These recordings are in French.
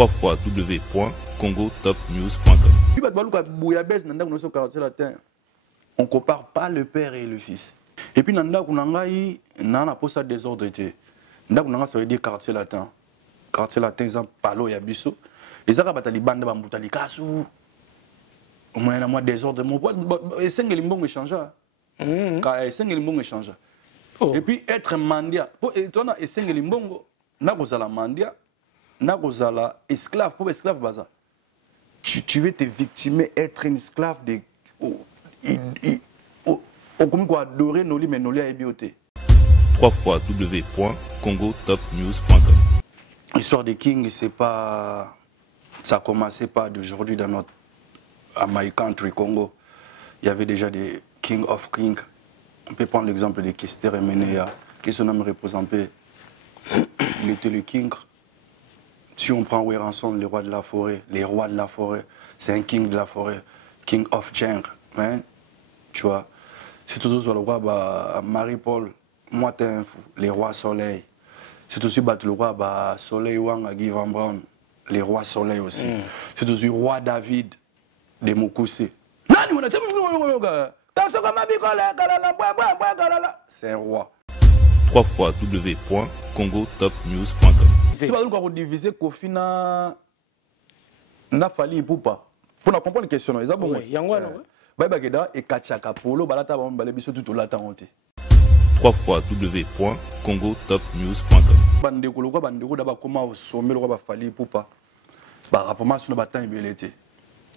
www.congotopnews.com. On ne compare pas le père et le fils. Et puis, nanda kunangai nana posa désordre été. Nanda kunanga ça veut dire quartier latin. Quartier latin ils ont palo ya biso. Et ça batali bande ba mbutali kasu. Au moins moi désordre mon pote et sengeli mbongo échangea. Ka sengeli mbongo échangea. Et puis être mandia. Pour etona et sengeli mbongo na kozala mandia, na kozala esclave pour esclave baza. Tu veux te victimer être un esclave de adorer Noli mais Noli a bioté. www.congotopnews.com. L'histoire des kings, c'est pas, ça a commencé pas d'aujourd'hui dans notre my country Congo. Il y avait déjà des king of kings. On peut prendre l'exemple de Kester Emenea, qui son nom représenté. Il était le king. Si on prend Weranson, le roi de la forêt, les rois de la forêt, c'est un king de la forêt, king of jungle. Hein? Tu vois, c'est toujours sur le roi Marie-Paul, moi t'es un fou, les rois soleil. C'est aussi le roi Soleil Wang Guy Van Braun, les rois soleil aussi. C'est aussi le roi David de Mokoussé. C'est un roi. www.congotopnews.com. Si vous avez diviser Kofina n'a fallu pour pas. Pour comprendre la question, ils ont bon. Et Kachaka Polo, Balata Bambalebiso tout la temps. www.congotopnews.com. Bandeko le roi bandeko d'abord comment au sommet le roi fallu pour pas. Ba reformation ba temps ibelete.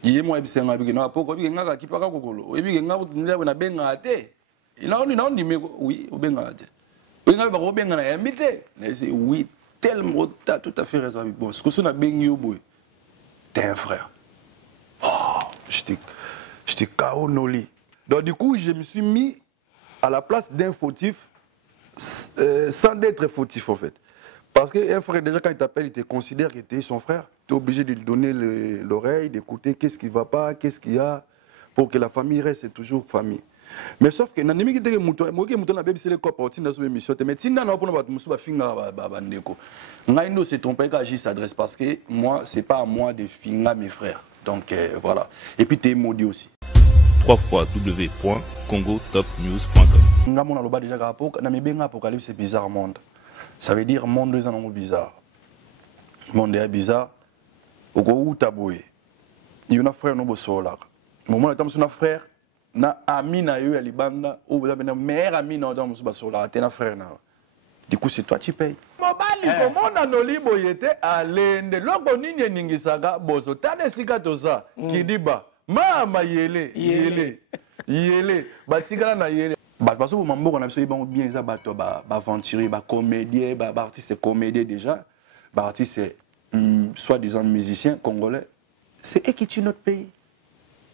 Yé moi bisenga bi na poko bi ngaka kipaka kokolo. Ebi ngaka ndeba na benga te. Ina on dit mais oui, au benga te. Oui ngaka ba benga na invité. C'est oui, tellement t'as tout à fait raison bon. Ce que ça na bengi au boy. T'es un frère. Oh, j'étais KO Noli. Donc du coup, je me suis mis à la place d'un fautif sans être fautif en fait. Parce qu'un frère, déjà quand il t'appelle, il te considère que tu es son frère. Tu es obligé de lui donner l'oreille, d'écouter qu'est-ce qui ne va pas, qu'est-ce qu'il y a, pour que la famille reste toujours famille. Mais sauf que, dans les gens c'est trompé quand j'y s'adresse parce que moi, ce n'est pas à moi de finir mes frères. Donc voilà. Et puis tu es maudit aussi. www.congotopnews.com. C'est bizarre monde. Ça veut dire monde est un monde bizarre. Monde est bizarre. Au où taboué. Il y a un frère no bosola. Moment là un frère na ami na yo alibanda ou vous avez un meilleur ami na dans bosola, t'es un frère na. Du coup c'est toi qui payes. Mobali comment na noli boyete alende loko nini ningisaga bozo tane sikatoza kidiba mama yele batikala na yele. Parce que mon on a bien ça aventuré comédien artiste comédien déjà artiste soi-disant musicien congolais c'est eux qui tuent notre pays.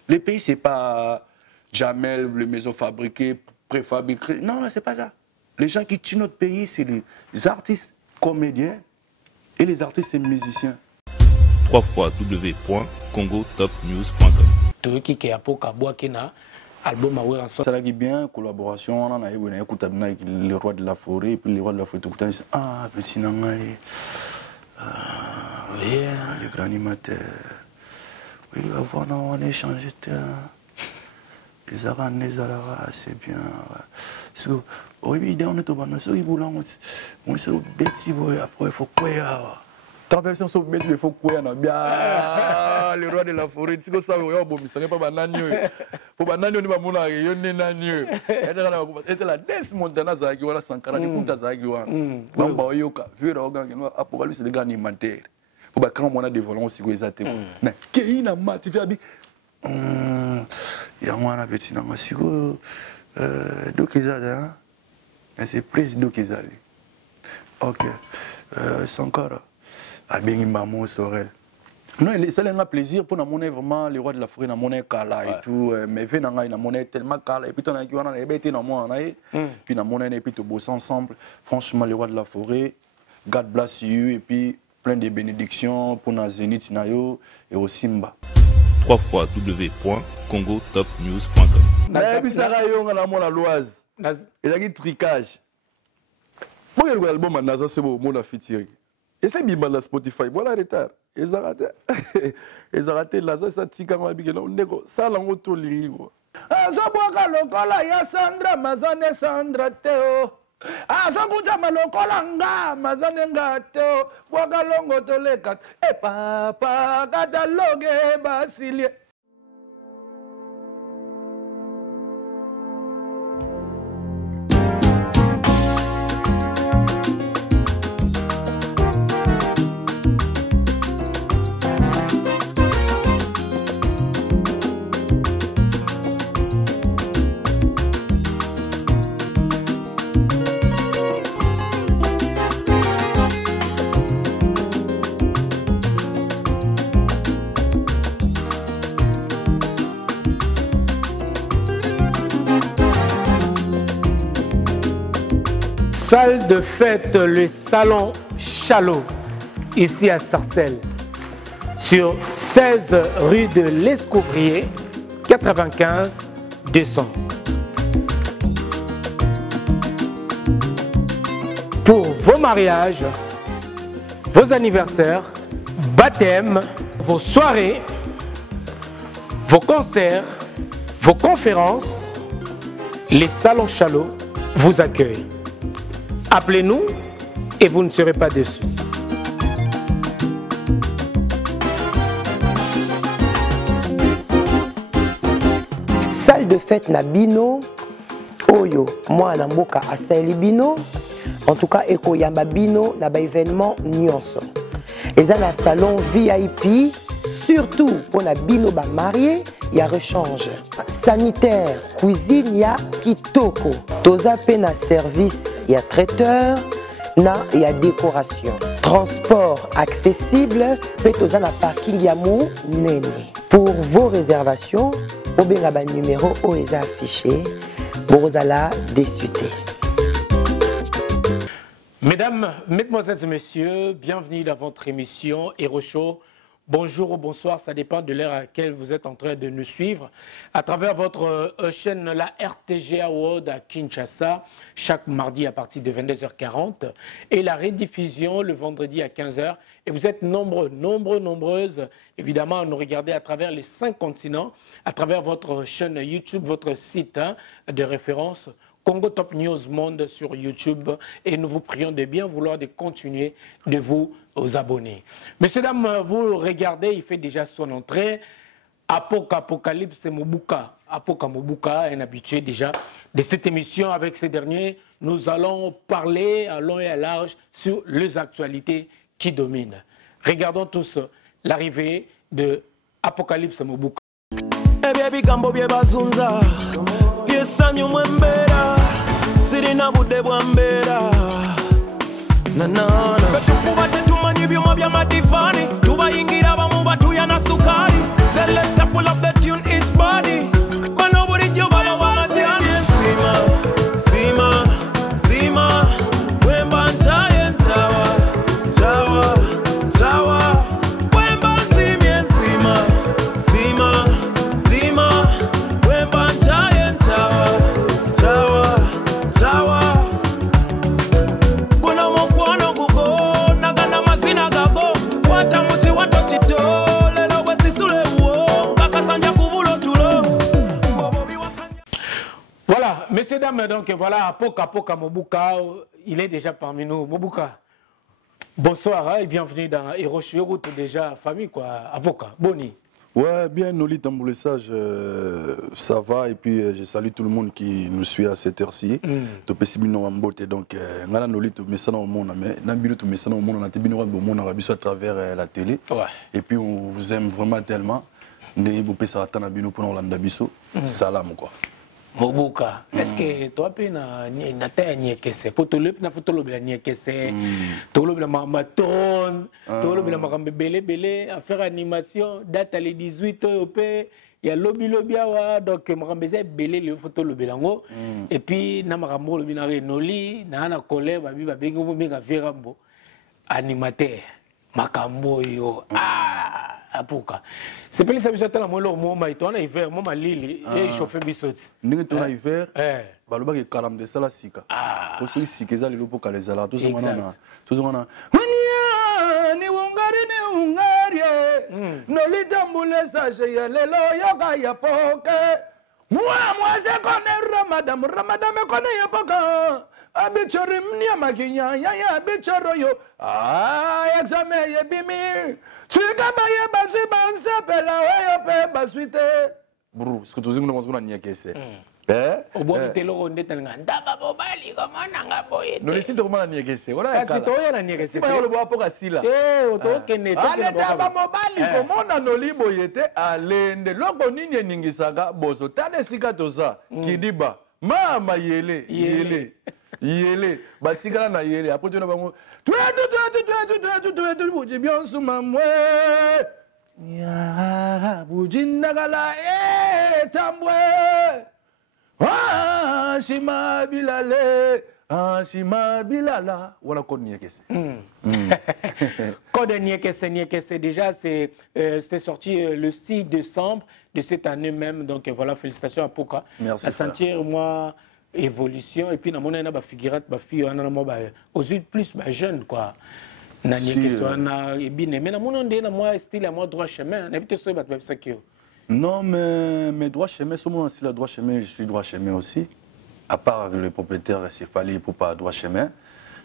Le pays c'est pas Jamel le maison fabriquée préfabriquée non c'est pas ça. Les gens qui tuent notre pays c'est les artistes comédiens et les artistes musiciens. www.congotopnews.com. Tout qui est à Pokaboa qui n'a album à voir ensemble. Ça l'a bien, collaboration, on a eu le roi de la forêt, et puis le roi de la forêt, tout le temps, ah, mais sinon, le grand animateur, oui, voilà, on a échangé, les arabes, c'est bien. Oui, on est au bon, on est au bêtis, après, il faut quoi. Tant version sauf mais il faut quoi na bien le roi de la forêt tu sais ça yo bo misanga pa banani po banani ni ba mona yo ne nani était la Des Montana zaki wala Sankara ni kunta zaki wa bamba yoka vira ogange no apocalypse de gani alimentaire po ba quand on a des volants aussi go ezate na ke ina mati fi abi ya mwana beti na masiko donc ezada hein c'est plus donc ezali OK Sankara a bien maman Sorel. Non, c'est un plaisir pour mon vraiment le roi de la forêt na mon kala et tout mais fait na mon tellement kala et puis on a qui on a été na moi puis na mon et puis to bosser ensemble franchement le roi de la forêt God bless you et puis plein de bénédictions pour na Zénith na yo et au Simba. www.congotopnews.com. Na bisaka yo na mon la loise. Et là qui tricage. Moi le album na ça c'est bon mon la featuring. c'est bien la Spotify voilà retard ils ont raté là ça tika ngabike na ndeko sala ngoto lingo azobwaka lokola ya Sandra mazane Sandra teo azokuta malokola nga mazane nga teo bwaka longo toleka e papa kataloge basilie. Salle de fête, le salon Chalot, ici à Sarcelles, sur 16 rue de l'Escouvrrier, 95 200. Pour vos mariages, vos anniversaires, baptêmes, vos soirées, vos concerts, vos conférences, les salons Chalot vous accueillent. Appelez-nous et vous ne serez pas déçus. Salle de fête na bino oyo moi na mboka asali bino en tout cas eko yamba bino na ba événement nyonso. Eza na salon VIP surtout pour na bino ba marié ya rechange sanitaire cuisine ya kitoko toza pe na service ya traiteur na ya décoration transport accessible pe toza na parking ya monene. Pour vos réservations obenga ba numéro o eza affiché bozala désuté. Mesdames, mesdemoiselles et messieurs, bienvenue dans votre émission Hero Show. Bonjour ou bonsoir, ça dépend de l'heure à laquelle vous êtes en train de nous suivre à travers votre chaîne, la RTGA World à Kinshasa, chaque mardi à partir de 22h40 et la rediffusion le vendredi à 15h. Et vous êtes nombreuses, évidemment, à nous regarder à travers les 5 continents, à travers votre chaîne YouTube, votre site de référence, Congo Top News Monde sur YouTube, et nous vous prions de bien vouloir de continuer de vous abonner. Messieurs, dames, vous regardez, il fait déjà son entrée. Apocalypse Mobuka. Apoka Mobuka, un habitué déjà de cette émission. Avec ces derniers, nous allons parler à long et à large sur les actualités qui dominent. Regardons tous l'arrivée de Apocalypse Mobuka. Yesanyu mwembera sirina budde bwambera nanana betukuba tetumanyi byuma bya madivani tubayingira abamu batuya na sukali select pull up the tune is body bano bulijjo baba wamajani sima wemba nchaye nchawa wemba nsimye sima wemba nchaye Voilà, messieurs, dames, donc voilà, Apoka Mobuka, il est déjà parmi nous. Mobuka, bonsoir et bienvenue dans Hero Show, déjà famille quoi, Apoka, Boni. Ouais, bien, Noli Tamboulessage, ça va. Et puis, je salue tout le monde qui nous suit à cette heure-ci. Tu peux s'y bien beauté. Donc, on Noli, tu mets ça dans le monde. Mais, Nambilu, tu mets ça dans le monde. On a été bien au monde à travers la télé. Ouais. Et puis, on vous aime vraiment tellement. Nous pouvez ça attendre pour nous l'anda biso. Salam quoi. Mobuka, est-ce que toi, tu as terre niekese? Pour tout le monde, tu as terre niekese. Tout le monde a marathon. Tout le monde a belé, à faire animation. Date à les 18 heures. Il y a lobby awa. Donc, je me belé le photo le belango. Et puis, na marambo le binare noli. Na na collègue, babi bengo benga verambo. Animateur. Makambo yo. Ah! Apoka. C'est pas les services à la moelle au moment où on a hiver, moi lili et chauffer bisoti. Nous on a hiver. Baloba qui calam de ça la sika. Pour ceux qui ça les lopo les ala. Tout ce qu'on a. Tout ce qu'on a. bitambule sage ya lelo yoka ya poke. Moi je connais Ramadan me connaît ya poka. Abichori mnia makinya ya bichoro yo. Examen ye bimi. Tu kabaye basu banse pela yo pe basuite. Bro, ce que tu dis nous on n'y a que c'est. Au bout de telo ndeta nganda bobali kama nanga boye. Non ici to comment n'y a que c'est. Voilà. Kasi to ya n'y a que c'est. Pas le bois pour asila. To kene to. Ale taba mobali comment na nolibo yete alende loko nini ningisaka boso tane sika toza kidiba mama yele batikala na yele après tu na bango tu buji bien suma mwe ya buji nagala tambwe shima bilala voilà code niekese code niekese déjà c'était sorti le 6 décembre de cette année même, donc voilà, félicitations à Poka. Merci. À sentir moi évolution et puis na mona na ba figurate ba fille na mo ba aux yeux plus ba jeune quoi. Na niekese na ebine mais na mona ndé na moi style à moi droit chemin, na bité so ba ça qui. Non, mais droit chemin, c'est moi aussi, le droit chemin, je suis droit chemin aussi. À part le propriétaire, c'est Fally pour pas droit chemin.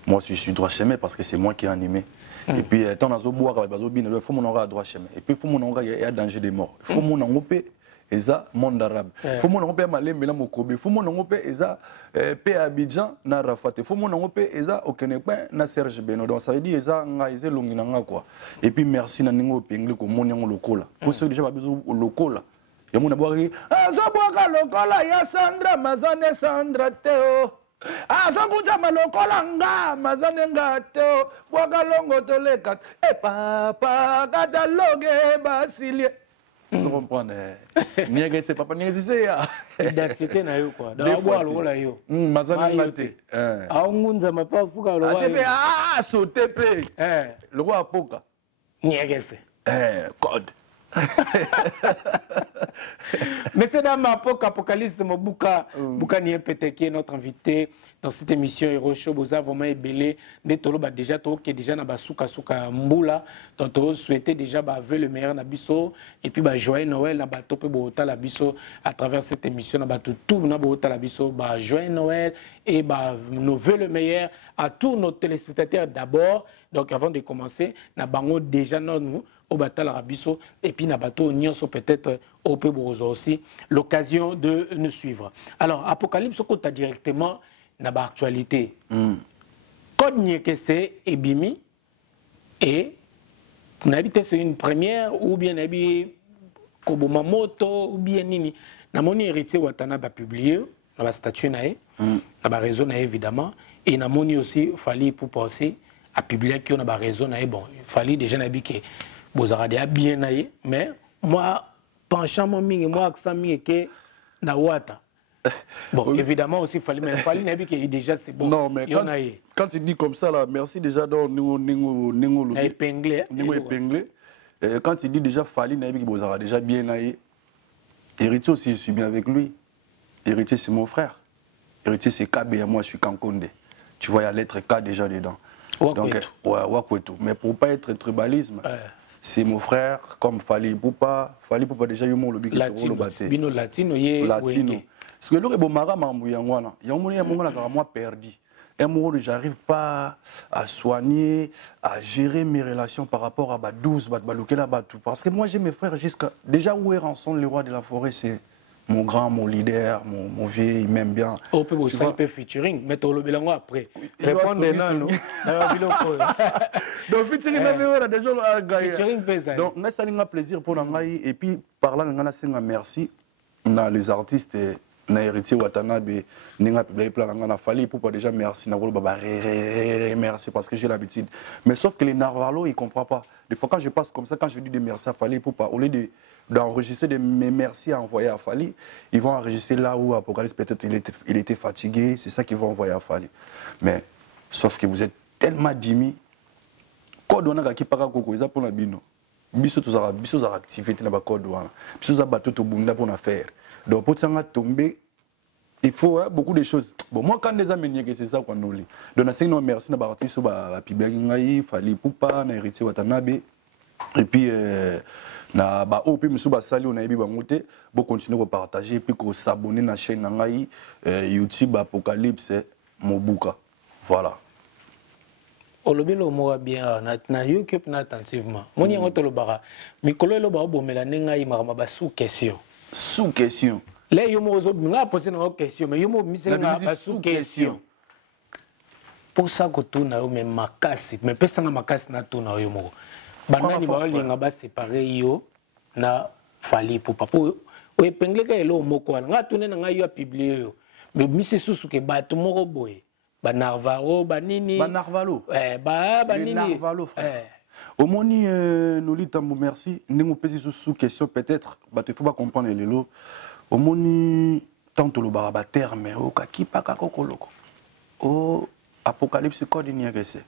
Moi aussi, je suis droit chemin parce que c'est moi qui ai animé. Et puis, tant dans le bois, il faut mon aura droit chemin. Et puis, il faut mon aura, il y a danger des morts. Il faut mon aura, et ça, monde arabe. Il faut mon aura, malé, mais là, mon kobe. Il faut mon aura, et ça, paix à Abidjan, na Rafat. Il faut mon aura, et ça, au Kenepa, na Serge Beno. Donc, ça veut dire, et ça, nga, et ça, longinanga, quoi. Et puis, merci, na ningo, pengle, comme mon yango lokola. Pour ceux qui déjà besoin au lokola. Il y a mon abouari, ah, ça, boaka lokola, ya Sandra, mazane Sandra, Théo. Asakuta malokola nga mazane ngato wakalongo tolekat e papa kataloge basilie. Vous comprenez? Niaga c'est papa niaga c'est ya. Identité na yo quoi. Da boa lokola yo. Mazane ngate. Ngunza mapa fuka lo. Atepe sauter pe. Le roi Poka. Niaga c'est. Code. Messieurs, dames, Apocalypse Mobuka, Buka Niepete, qui est notre invité dans cette émission Hero Show, vous avez vraiment ébélé. Déjà, qui est déjà dans Basuka Suka Mboula, donc vous souhaitez déjà vœu le meilleur Nabiso, et puis joyeux Noël, na Topé Bohota Labiso, à travers cette émission, na tout na Bohota Labiso, joyeux Noël, et nos vœux le meilleur à tous nos téléspectateurs d'abord. Donc avant de commencer, na bango déjà nous au Batal Rabiso et puis na bateau Nyonso peut-être au Pebozo aussi l'occasion de nous suivre. Alors Apocalypse Kota directement na ba actualité. Code Niekese et Bimi et on habite sur une première ou bien habité Kobomamoto ou bien nini. Na mon héritier Watana ba publié na ba statut naé na ba réseau naé évidemment et na moni aussi Fally pour penser à publier qui on a ba réseau naé bon Fally déjà na que Bozarade bien naé mais moi penchant mon mingi moi accent mingi que na wata. Bon, oui. Évidemment aussi, Fally n'a vu que déjà c'est bon. Non, mais quand tu dis comme ça, là, merci déjà dans nous épinglé. Quand tu dis déjà Fally n'a vu que Bozara déjà bien naïe. Héritier aussi, je suis bien avec lui. Héritier, c'est mon frère. Héritier, c'est KB et moi, je suis Kankonde. Tu vois, il y a l'être K déjà dedans. Donc, Wakwetu. Mais pour ne pas être tribalisme, c'est mon frère, comme Fally Poupa déjà, il y a le bic Latino, Latino. Parce que l'autre est bon, moi perdu. Et moi, j'arrive pas à soigner, à gérer mes relations par rapport à 12, parce que moi j'ai mes frères jusqu'à déjà où est Rançon, le roi de la forêt, c'est mon grand, mon leader, mon vieux, il m'aime bien. On peut vous un peu featuring, mais tu le bilan après. Répondez non. Donc featuring déjà donc ça un plaisir pour nous et puis par là on a merci na les artistes na héritier Watanabe ninga publié plan na Fally pour déjà merci na merci parce que j'ai l'habitude mais sauf que les Narvalo ils comprennent pas des fois quand je passe comme ça quand je dis des merci à Fally pour pas au lieu d'enregistrer des merci à envoyer à Fally ils vont enregistrer là où Apocalypse peut-être il était fatigué c'est ça qu'ils vont envoyer à Fally mais sauf que vous êtes tellement dimi code on a qui para koko ça pour la bino biso za activité na ba code wana biso za bateau to bunda pour na faire donc pour ça tomber il faut beaucoup de choses bon moi quand les amis que c'est ça qu'on nous lit donc c'est non merci na ba artiste ba publier ngai Fally Poupa na héritier Watanabe et puis na ba opi musu ba sali on a yebi bango te bo continuer ko partager puis ko s'abonner na chaîne na ngai YouTube Apocalypse Mobuka. Voilà. Olobelo mo bien na YouTube na attentivement. Moni ngo tolobara mikolo lo ba bomela ngai makama ba sous question. Sous question. Là yo mo zo nga poser na question mais yo mo misela nga sous question. Pour ça que tout na yo mais makasi mais pesa nga makasi na tout na yo mo. Banani ba linga ba séparer yo na fali pour papa o epingle ka elo moko nga tune na nga yo a publier yo mais mise susu ke ba to moko boy ba narvalo ba nini ba narvalo ba nini narvalo frère omoni Noli Tambo merci ndingo pesi sous question peut-être ba te faut pas comprendre lelo omoni tanto lo ba terme o ka kipa ka kokoloko o Apocalypse code ni ngese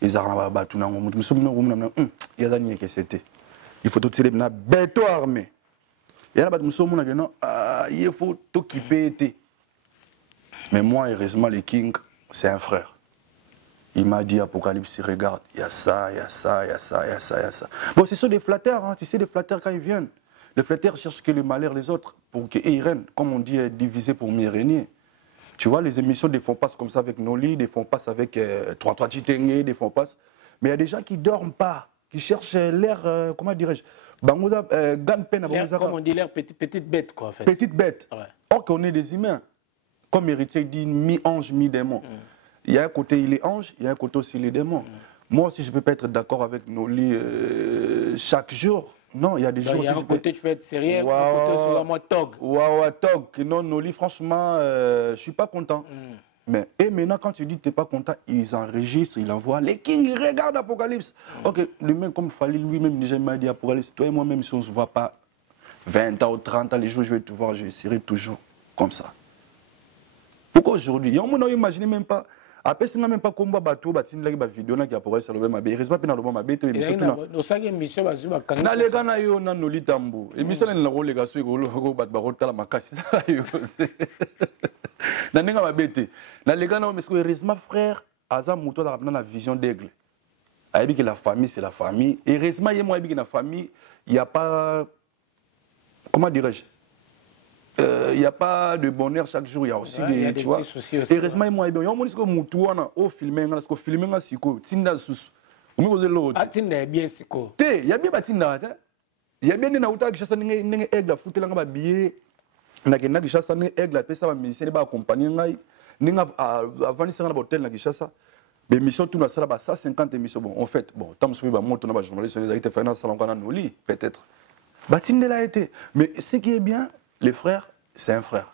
ezarna ba tuna ngomu musomino ngomuna yaza ni ngese il faut tout tirer na beto armé et là ba musomuna que non il faut tout qui péter mais moi heureusement le king c'est un frère il m'a dit Apocalypse regarde il y a ça il y a ça il y a ça il y a ça il y a ça bon c'est sûr des flatteurs hein, tu sais des flatteurs quand ils viennent les flatteurs cherchent que le malheur des autres pour qu'ils règnent comme on dit diviser pour mieux régner. Tu vois, les émissions ne font pas comme ça avec Noli, ne font pas avec 3-3 Chitenge, ne font pas. Mais il y a des gens qui ne dorment pas, qui cherchent l'air, comment dirais-je, Bangoda, comme on dit, l'air petite bête, quoi, en fait. Petite bête. Ouais. Or qu'on est des humains. Comme héritier dit, mi-ange, mi-démon. Il y a un côté, il est ange, il y a un côté aussi, il est démon. Moi aussi, je ne peux pas être d'accord avec Noli chaque jour. Non, il y a des jours. Il y a un côté, tu peux être sérieux, un côté, sur moi, tog. Ouais, tog. Non, Noli, franchement, je ne suis pas content. Mais et maintenant, quand tu dis que tu n'es pas content, ils enregistrent, ils envoient. Les kings, ils regardent Apocalypse. Ok, lui-même, comme Fali, lui-même, déjà m'a dit Apocalypse, toi et moi-même, si on ne se voit pas 20 ans ou 30 ans, les jours, je vais te voir, je serai toujours comme ça. Pourquoi aujourd'hui? On n'imagine même pas. Après, si on n'a même pas combat bateau, bah tiens là bah vidéo là qui a pour ça le même heureusement pas dans le même bête émission tout là. Nos cinq émissions bah sur bah. Na les gars na yo na Noli Tambo. Émission là na les gars sur go bat ba rota la makasi ça yo. Na ninga ba bête. Na les gars na mais heureusement frère Azam Mouto da na vision d'aigle. Aibi que la famille c'est la famille. Heureusement y moi aibi que la famille il y a pas comment dirais-je il n'y a pas de bonheur chaque jour, il y a aussi des, tu vois. Heureusement, moi, il y a un peu de temps au filmer, parce que filmer, c'est quoi? Tinda sous. On me dit l'autre. Ah, Tinda est bien, c'est quoi? Il y a bien Tinda. Il y a bien des naoutas qui chassent des aigles, foutent les billets. Il y a des chassent des aigles, puis ça va me laisser accompagner. Avant de se rendre à l'hôtel, qui chassent. Mais mission tout ça, 150 émissions. Bon, en fait, bon, tant que je suis un journaliste, on a été fait dans le salon qu'on a Noli, peut-être. Tinda l'a été. Mais ce qui est bien, les frères, c'est un frère.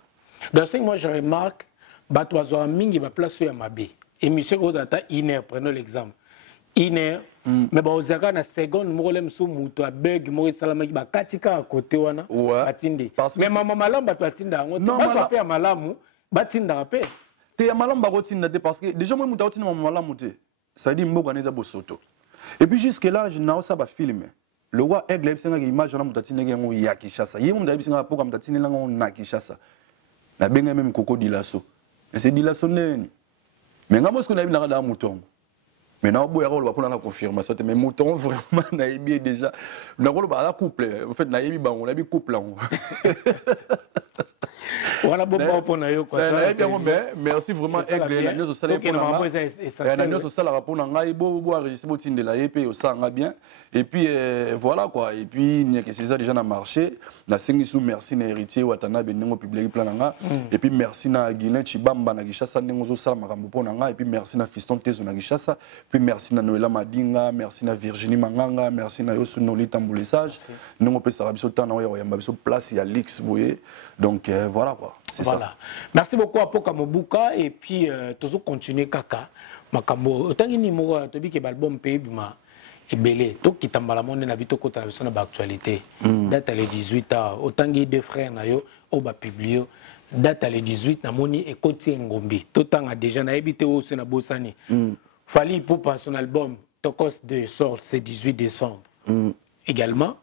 Dans ce que moi je remarque, Batoazo Mingi va placer à Mabé. Et monsieur Godata, Iner, prenons l'exemple. Iner, mais bon, aux na seconde, moi, sous Mouto, à Bug, moi, Salamaki, Katika à côté, wana, Batinde. Mais maman malam, Batinda, on va faire malamu, Batinda rapé. Tu es malam, Barotinda, parce que déjà, moi, Mouta, maman malam, ça veut dire Mboganeza Bosoto. Et puis jusque-là, je n'ai pas filmé. Le roi Aigle, c'est une image de Moutatine qui a Kishasa. Il y a un peu de Moutatine qui a Kishasa. Il y a même Coco Dilasso. Mais c'est Dilasso. Mais nous avons un mouton. Mais nous avons la confirmation. Mais mouton, vraiment, nous avons déjà. Nous avons un couple. En fait, nous avons un couple. Voilà, bon, pour nous. Merci vraiment, Aigle. Nous avons bien. Et puis voilà quoi. Et puis il y a que c'est ça déjà dans le marché. Na sengisu merci na héritier Watanabe ndingo publier plan nga. Et puis merci na Guilain Chibamba na Gishasa ndingo zo sala makambo pona nga. Et puis merci na Fiston Tezo na Gishasa. Puis merci na Noëlla Madinga, merci na Virginie Manganga, merci na Yosu Noli Tambo Lesage. Ndingo pe sala biso tana ya yamba biso place ya Lix boye. Donc voilà quoi. C'est ça. Voilà. Merci beaucoup à Poka Mobuka et puis toujours continuer kaka makambo. Otangi ni mo to bi ke album pe bima. Et belé, tout qui t'emballa mon n'habite côté la version d'actualité. Date les 18 ans, autant que deux frères na yo, au bas publié. Date les 18 na moni et côté ngombi. Tout temps a déjà na habité au Sénat Bossani. Fali pour pas son album Tokos de sort c'est 18 décembre. Également,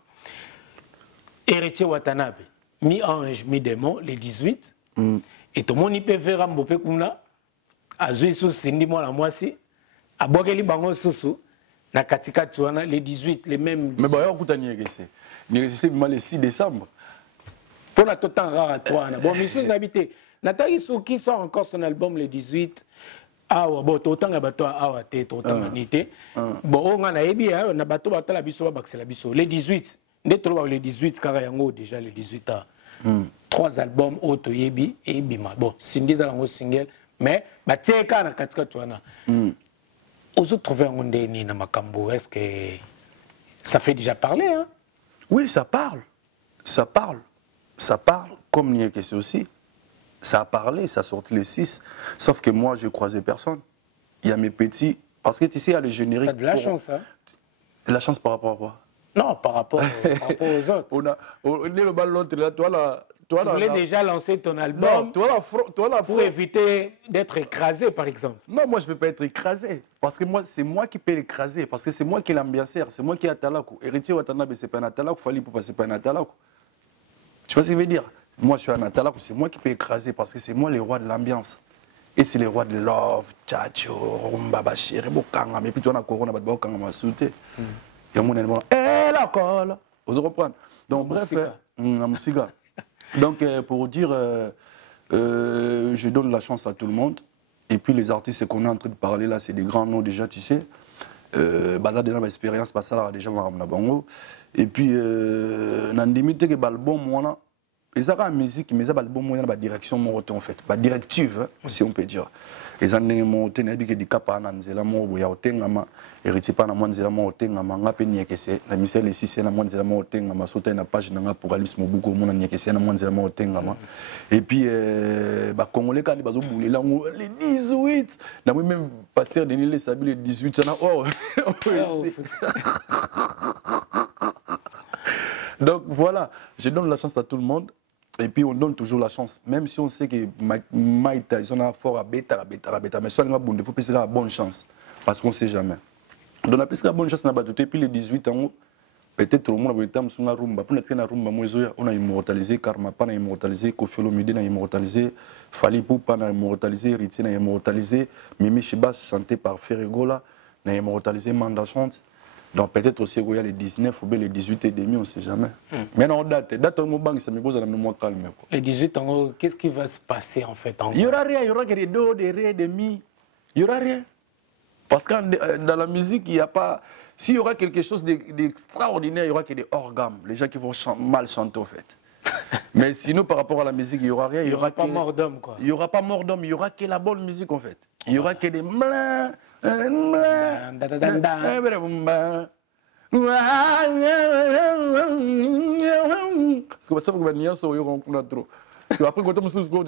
héritier Watanabe, mi-ange, mi-démon, les 18. Et tout le monde peut faire un beau peu comme là. A joué sous Cindy moi la moitié. A boire les bangos sous. na katika tuana les 18 les mêmes. Mais bah écoute c'est le 6 décembre. Pour la total rare à toi. Bon, monsieur n'habité. Nathalie Souki sort encore son album le 18. Ah ouais, bon, autant que bateau ah ouais, autant manité. Bon, on a ébi na bateau bateau la biso baxe la biso. Le 18. Dès trop le 18 car yango déjà le 18 ans. 3 albums auto yebi et bima. Bon, Cindy za lango single mais ba teka na katika tuana. Vous trouvez un ndeni na makambo, est-ce que ça fait déjà parler hein? Oui, ça parle. Ça parle. Ça parle, comme Niekesse aussi. Ça a parlé, ça sorti les 6. Sauf que moi, je croisais personne. Il y a mes petits. Parce que tu sais, il y a le générique. T'as de la chance, hein? La chance par rapport à quoi? Non, par rapport aux autres. On est le bal l'autre là, toi là. Tu voulais déjà lancer ton album pour éviter d'être écrasé, par exemple. Non, moi je ne peux pas être écrasé. Parce que moi, c'est moi qui peux l'écraser. Parce que c'est moi qui est l'ambianceur. C'est moi qui est Atalakou. Héritier Watanabe, c'est pas un Atalakou. Fali pour passer pas un Atalakou. Tu vois ce que je veux dire? Moi, je suis un Atalakou. C'est moi qui peux écraser. Parce que c'est moi le roi de l'ambiance. Et c'est le roi de love, tchatcho, rumba, bachir, bokanga. Mais puis tu as un corona, bokanga, m'a sauté. Il y a mon élément. Et la colle. Vous reprendre. Donc, bref, la musique. Donc, pour dire, je donne la chance à tout le monde. Et puis, les artistes qu'on est en train de parler là, c'est des grands noms déjà, tu sais. Bada déjà ma expérience, ça là déjà ma bango. Et puis, Nandimi te que l'album moi, et ça la musique, mais ça l'album moi, la direction moi en fait, la directive, si on peut dire. Et ça n'est mon tenez que du cap à Nanzela moi ou ya otengama, héritier pas na Nanzela moi otengama, ngapé Niekesse, la misère ici c'est na Nanzela moi otengama, sauter na page na Apocalypse Mobuko mon Niekesse na Nanzela moi otengama. Et puis ba congolais quand ils bazo bouler là les 18, na moi même pasteur de Nile Sabi les 18 ça na oh. Donc voilà, je donne la chance à tout le monde. Et puis on donne toujours la chance, même si on sait que Mike Tyson a fort à bêta, mais soit il faut passer la bonne chance, parce qu'on ne sait jamais. Donc on a passé la bonne chance, et puis les 18 ans, peut-être tout le monde a été dans la rumba, on a immortalisé Karma, on a immortalisé Kofi Olomide, on a immortalisé Fally Ipupa, on a immortalisé Héritier, on a immortalisé Mimi Chibas, chanté par Ferregola, on a immortalisé Manda Chante. Donc peut-être aussi il y a les 19 ou bien les 18 et demi, on ne sait jamais. Mais non, date au banque, ça me pose un moment calme. Les 18 ans, qu'est-ce qui va se passer en fait? Il n'y aura rien, il y aura que des do, des ré, des mi. Il n'y aura rien. Parce que dans la musique, il n'y a pas... S'il y aura quelque chose d'extraordinaire, il n'y aura que des hors gamme. Les gens qui vont mal chanter en fait. Mais sinon, par rapport à la musique, il n'y aura rien. Il n'y aura pas mort d'homme quoi. Il n'y aura pas mort d'homme, il n'y aura que la bonne musique en fait. Il n'y aura que des mlins. Parce que ça vous va nier sur yon qu'on a trop. Parce que après quand on se dit que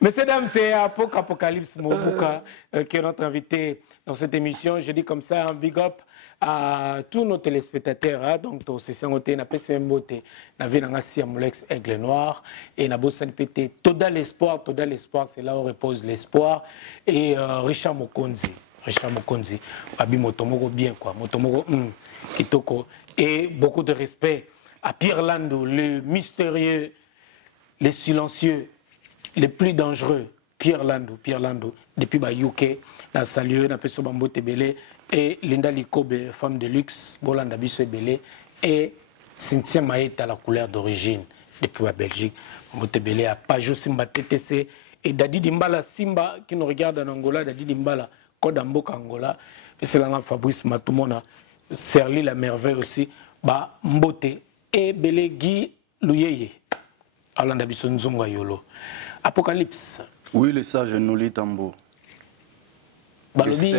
Messieurs, dames, c'est Apocalypse Mobuka qui est notre invité dans cette émission. Je dis comme ça un big up à tous nos téléspectateurs. Hein. Donc, c'est ça, on a PCM Beauté, on a vu Molex Aigle Noir et on a bossé total l'espoir, c'est là où repose l'espoir. Et Richard Mokonzi, Abi Motomoko bien quoi, Motomoko Kitoko. Et beaucoup de respect à Pierre Lando, le mystérieux, le silencieux, le plus dangereux, Pierre Lando, depuis UK, la salué, na peso bambo tebele, et Linda Likobe, femme de luxe, Bolanda Biso Ebele, et Cynthia Maeta, la couleur d'origine, depuis la Belgique, bambo tebele, à Pajou Simba TTC, et Dadi Dimbala Simba, qui nous regarde en Angola, Dadi Dimbala, Kodamboka Angola, et c'est là Fabrice Matumona, Serli la merveille aussi, ba Mbote, et Belé Guy Louyeye, Alanda Biso Nzonga Yolo. Apocalypse. Oui, le sage nous lit tambour. Balobi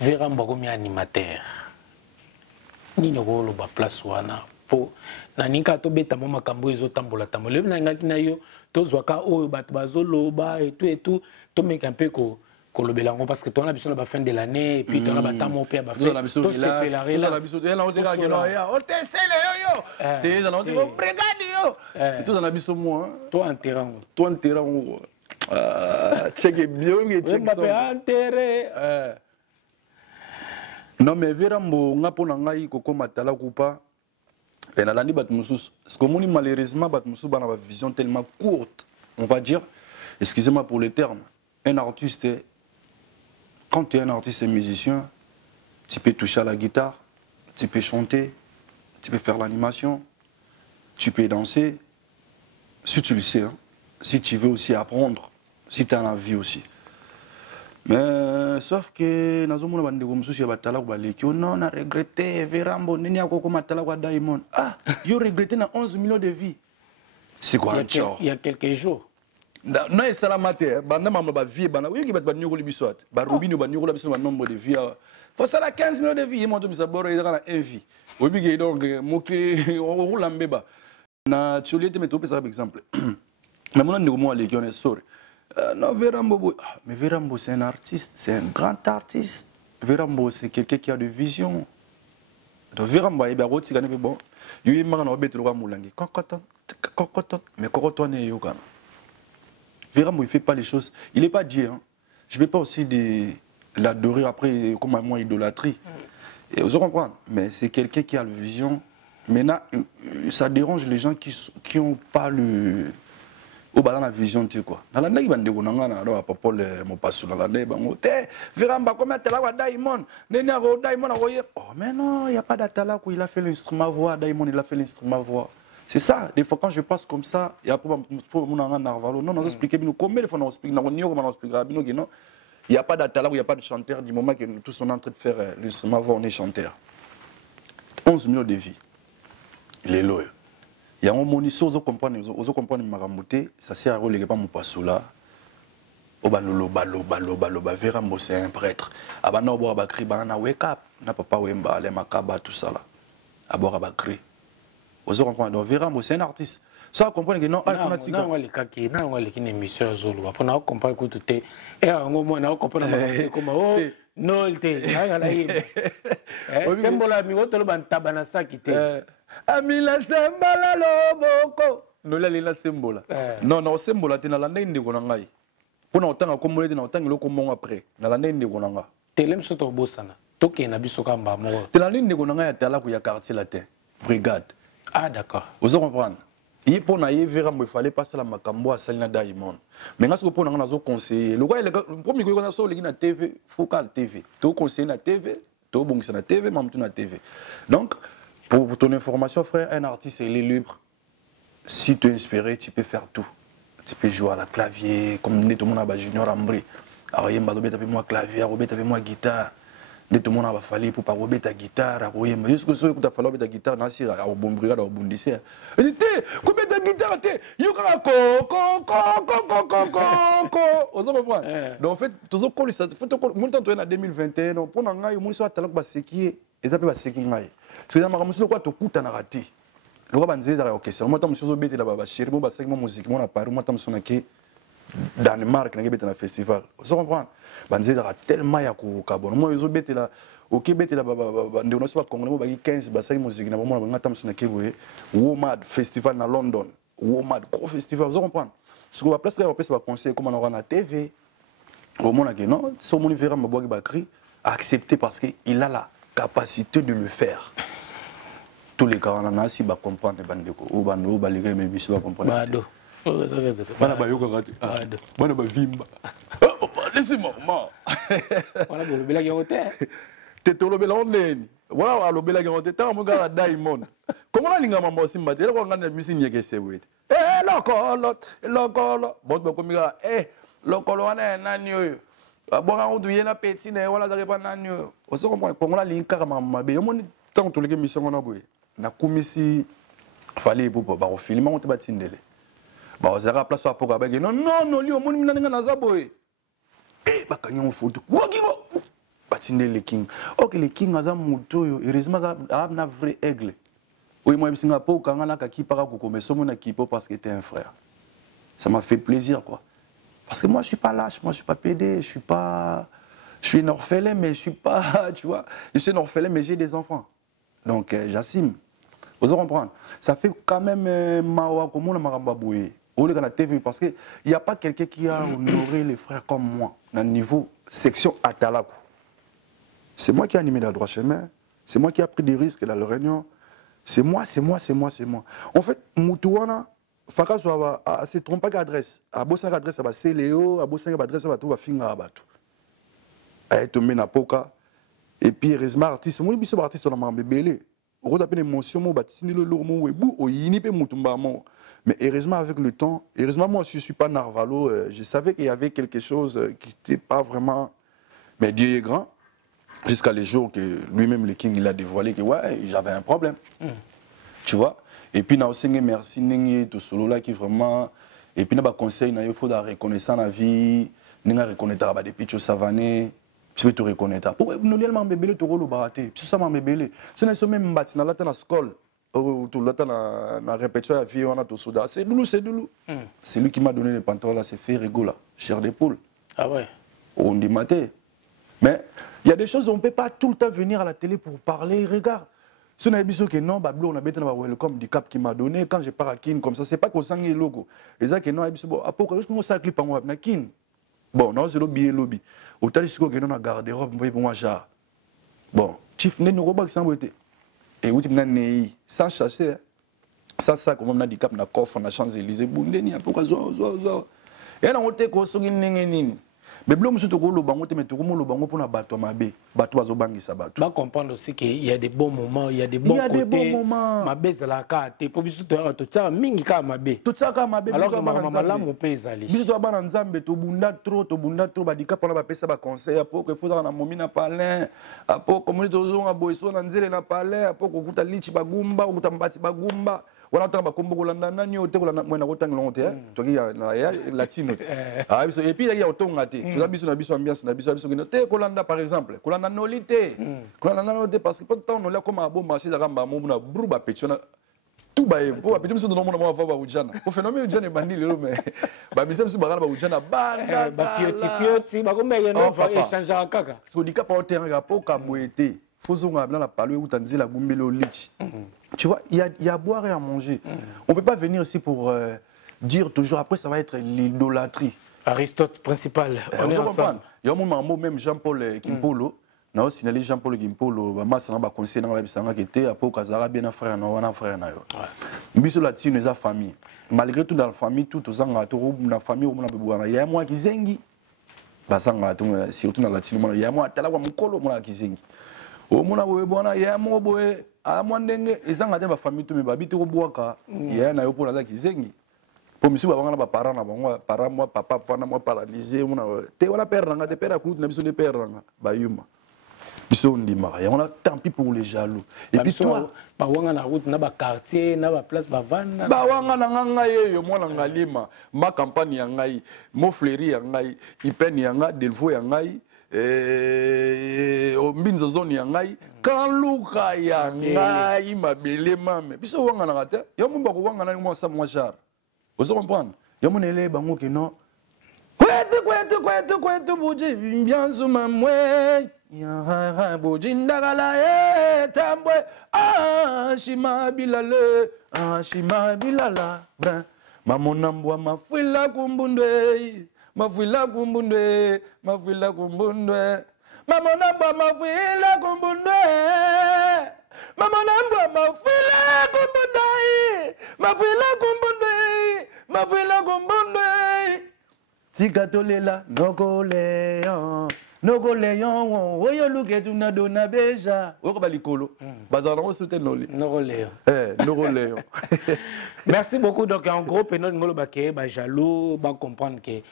Vera Mbagomi animateur. Nino golo ba place wana po na ninka to beta mama kambo ezo tambola tambola na ngaki na yo to zwaka oyo bato bazoloba et tout to meka un peu ko kolobelango parce que toi on a besoin de la fin de l'année et puis toi on a batamo pe ba fait to se fait la relax to la biso là on te sele yo te dans on brigade yo to dans la biso moi toi en terrain check bien check ça non mais Verambo ngapo na ngai kokoma tala kupa et nalandi bat mususu parce que moni malheureusement bat mususu bana ba vision tellement courte on va dire excusez-moi pour le terme, un artiste, quand tu es un artiste et musicien, tu peux toucher à la guitare, tu peux chanter, tu peux faire l'animation, tu peux danser, si tu le sais, hein. Si tu veux aussi apprendre, si tu as envie aussi. Mais sauf que nous avons des gens on a regretté, Verambo, Diamond. Ah, ils ont regretté 11 millions de vies. C'est quoi un tchao? Il y a quelques jours. Non, c'est la matière. Bah, vie, bah, oui, bah, nous, bah, Rubino, bah, nous, le nombre de vies. Faut ça, 15 millions de vies. Et moi, je me suis dit, vie. Oui, donc, moqué, on roule en béba. Na, tu l'as dit, mais tu peux, par exemple. Mais mon nom, moi, les gens, on est sorry. Non, Verambo, mais Verambo, c'est un artiste, c'est un grand artiste. Verambo, c'est quelqu'un qui a de vision. Donc, Verambo, il y a des gens qui bon. Il y a des gens qui ont des mais Kokoton est yoga. Verambo, il ne fait pas les choses. Il n'est pas Dieu. Hein. Je ne vais pas aussi l'adorer après comme à moi idolâtrie. Et vous comprenez. Mais c'est quelqu'un qui a la vision. Maintenant, ça dérange les gens qui n'ont pas le. Au bas dans la vision, tu sais quoi. Dans la neige, il y a des gens qui ont pas le mot pas sur la neige. Verambo, comment tu as Diamond? Diamond, oh, mais non, il n'y a pas d'atala. Il a fait l'instrument voix. Diamond, il a fait l'instrument voix. C'est ça, des fois quand je passe comme ça, il y a pour mon narvalo. Non, on explique combien de fois on explique, il n'y a pas d'atala, il n'y a pas de chanteur du moment que nous tous sommes en train de faire l'instrument voix, on est chanteur. 11 millions de vies. Il est loin. Il y a un moniteur, vous comprenez Maramouté, ça sert à reléguer pas mon passo là. Balo, Verambo, c'est un prêtre. Abana Obo Abakri, Banana Wake Up, n'a pas Wemba, les Makaba, tout ça là. Abo Abakri. Vous comprenez, donc Verambo, c'est un artiste. Ça, vous comprenez que non, informatique. Non, on a une émission Zolo. On a compris que tout est. Et on a compris comment. Oh, non, il était. Sembola, mi woto lo bantabana sa kite. Amila sembola loboko. Non, là, la sembola. Non, non, sembola, tu n'as la nende konangai. Pour nous, on a communiqué, on a le comment après. Na la nende konanga. Telem soto bosana. Toke na biso kamba mo. Tu la nende konanga ya tala ku ya quartier latin. Brigade. Ah, d'accord. Vous comprenez? Il fallait passer la Macambo à Salina Diamond. Mais quand on a conseillé, le premier coup, on a sorti la TV, Focal TV. Tu conseilles la TV, tu bon la TV, même tu la TV. Donc, pour ton information, frère, un artiste, il est libre. Si tu es inspiré, tu peux faire tout. Tu peux jouer à la clavier, comme tout le monde a Junior Ambri. Alors, il y a moi clavier, il y a moi guitare. Tout le monde a fallu pour pas rober ta guitare, jusqu'à ce que tu as fallu rober ta guitare, tu as bombé, tu as bondissé. Et tu as coupé ta guitare, tu as donc en fait, tout ce qu'on ça, faut que en 2021, pour nous, il faut que tu ce qui est, et ça peut se qui est. Parce que dans ma musique, quoi, tu coûtes en raté. Le roi banzé, ok, c'est moi, je suis bête là-bas, chérie, moi, c'est mon musique, moi, à Paris, moi, je suis Danemark, na ngebeta na festival. Vous comprenez? Banzé dara tellement ya ko kabon. Moi yo bete la au Québec la ndé on so ba congolais ba 15 ba sai musique na moi ngata msuna kebwe. Womad festival na London. Womad gros festival, vous comprenez? Ce qu'on va place là on peut se conseiller comme on aura na TV. Au monde que non, so mon Vera Mabouaki Bakri accepter parce que il a la capacité de le faire. Tous les gars on a si ba comprendre bandeko ou bando ba les gars mais biso ba comprendre. Bado. Bana ba yoka ngati. Bana ba vimba. Laissez-moi, maman. Voilà, le bel aguerroté. T'es tout le bel ondeni. Voilà, le bel aguerroté. T'as mon gars Diamond. Comment la linga mambo simba? T'es là quand on a mis signé que c'est oui. Lokolo. Bon, bah comme gars, lokolo wana nani yo. Abora on douye na petit na wala da pas nani yo. On se comprend. Comment la linga mamma be. Yo tant tout les mission on a boy. Na komisi fallait pour ba au film on te batindele. Bah on sera place pour ka ba non non li o moni mina nga na zaboy. Bakanyo photo. Wakingo. Batinde le king. OK le king aza mutoyo, heureusement a na vrai aigle. Oui moi Singapour quand on a ka kipaka ko komeso mona kipo parce que t'es un frère. Ça m'a fait plaisir quoi. Parce que moi je suis pas lâche, moi je suis pas pédé, je suis un orphelin mais je suis pas, tu vois, je suis un orphelin mais j'ai des enfants. Donc j'assume. Vous comprenez? Ça fait quand même mawa comme on m'a baboué. Au lieu de la TV, parce qu'il n'y a pas quelqu'un qui a honoré les frères comme moi, dans le niveau section Atalakou. C'est moi qui ai animé la droite chemin, c'est moi qui ai pris des risques dans la réunion. C'est moi. En fait, Moutouana, Faka soit se trompe pas d'adresse. A bossa adresse ba Cléo, a bossa adresse ba tout ba finga ba tout. A tombé na poka et puis heureusement artiste, mon biso artiste na mambebele. Au d'après émotion mo ba tini le lourd mo webu o yini pe mutumba mo. Mais heureusement avec le temps, heureusement moi je suis pas narvalo, je savais qu'il y avait quelque chose qui n'était pas vraiment, mais Dieu est grand. Jusqu'à les jours que lui-même, le King, il a dévoilé que ouais, j'avais un problème. Tu vois? Et puis, nous aussi, merci, tout solo là qui vraiment. Et puis, nous avons conseil, il faut reconnaître la vie, nous avons reconnaître des pitchs savané, tu peux te reconnaître. Pourquoi nous avons bébé, tu as le baraté? C'est ça, ma bébé. C'est ça, même bâti, dans la scole, tout le temps, na répétition, la vie, on a tout souda. C'est doulou, c'est doulou. C'est lui qui m'a donné les pantalons là, c'est fait rigolo, chair d'épaule. Ah ouais? On dit maté. Mais il y a des choses où on ne peut pas tout le temps venir à la télé pour parler. Regarde, si on a dit que non, Bablo, on a besoin de welcome du cap qui m'a donné. Quand je pars à Kin, comme ça, c'est pas qu'au sang et logo. Et ça, que non, bon, après, je commence à clipper en web, Kin. Bon, non, c'est lobby et lobby. Autant de choses que nous avons gardé robe, pour moi, genre. Bon, Chief, nous avons pas sans beauté. Et où tu m'as né, sans chasser. Ça, comme on a dit cap, on a coffre, on a Champs-Élysées, Boundeni, pourquoi, et on a été construit une mais blom musu to lo bango te metoko mo lo bango pona bato mabe bato bazobangisa bato ba comprendre aussi qu'il y a des bons moments, il y a des bons côtés mabe za ka te po bisu to tsa mingi ka mabe to tsa ka mabe alors que mama mo pe ezali bisu to bana nzambe to bunda trop badika pona ba pesa ba conseil apo que faut na momi na palin apo comme to zonga boiso na nzele na palin apo ko kuta lichi bagumba kuta mbati bagumba wana tanga bakombo kolanda nani ote kolanda mwena kotanga lonte to ki ya latino ah biso et puis il y a otonga te to biso na biso ambiance na biso te kolanda par exemple kolanda nolite kolanda nolite parce que pas temps on là comme abo marché za kamba mo na bru ba petona tout ba bo ba petona no mona mo fa ba ujana o phénomène ujana bandi lelo mais ba misem su bagana ba ujana banda ba fioti ba ko mege no va échanger kaka so dika pa otenga po ka boete fozonga na palo utanzela gumbelo lichi. Tu vois, il y a à boire et à manger. On ne peut pas venir ici pour dire toujours, après ça va être l'idolâtrie. Aristote principal, on est ensemble. Il y a un moment même Jean-Paul Kimpolo, on a signalé Jean-Paul Kimpolo, je suis conseiller dans la vie, après Kazara bien frère, on frère. Biso latino les famille. Malgré tout dans la famille, tout aux ans, dans la famille, il y a moi qui zengi. Surtout dans la latino, il y a moi qui mukolo moi qui zengi. Au mona boye ya mo boye a mwandenge ezanga te ba famille to me babiti ko boaka ya na yo pona za kizengi po misu ba bangana ba parana ba para moi papa fana moi paralysé mona te wala père nga te père akulu na biso de père nga ba yuma biso ndima ya on a tant pis pour les jaloux et puis toi ba wanga na route na ba quartier na ba place ba vana ba wanga na nga yeyo mona ngalima ma campagne ya ngai mo fleury ya ngai ipeni ya nga delvo ya ngai mbinzo zone ya ngai kaluka ya ngai mabele mame biso wanga na kata yo mumba ko wanga na mo sa mo jar ozo comprendre yo monele bango ke non kwetu buji mbyanzu mamwe ya buji ndagala tambwe shima bilala bra mamona mbwa mafwila kumbundwe mafwila kumbundwe mamona mbwa mafwila kumbundwe mafwila kumbundwe tikatolela noko leon oyo luke tuna dona beja oko balikolo bazala ngo soute noli noko leon merci beaucoup. Donc en gros penol ngolo baké ba jaloux ba comprendre que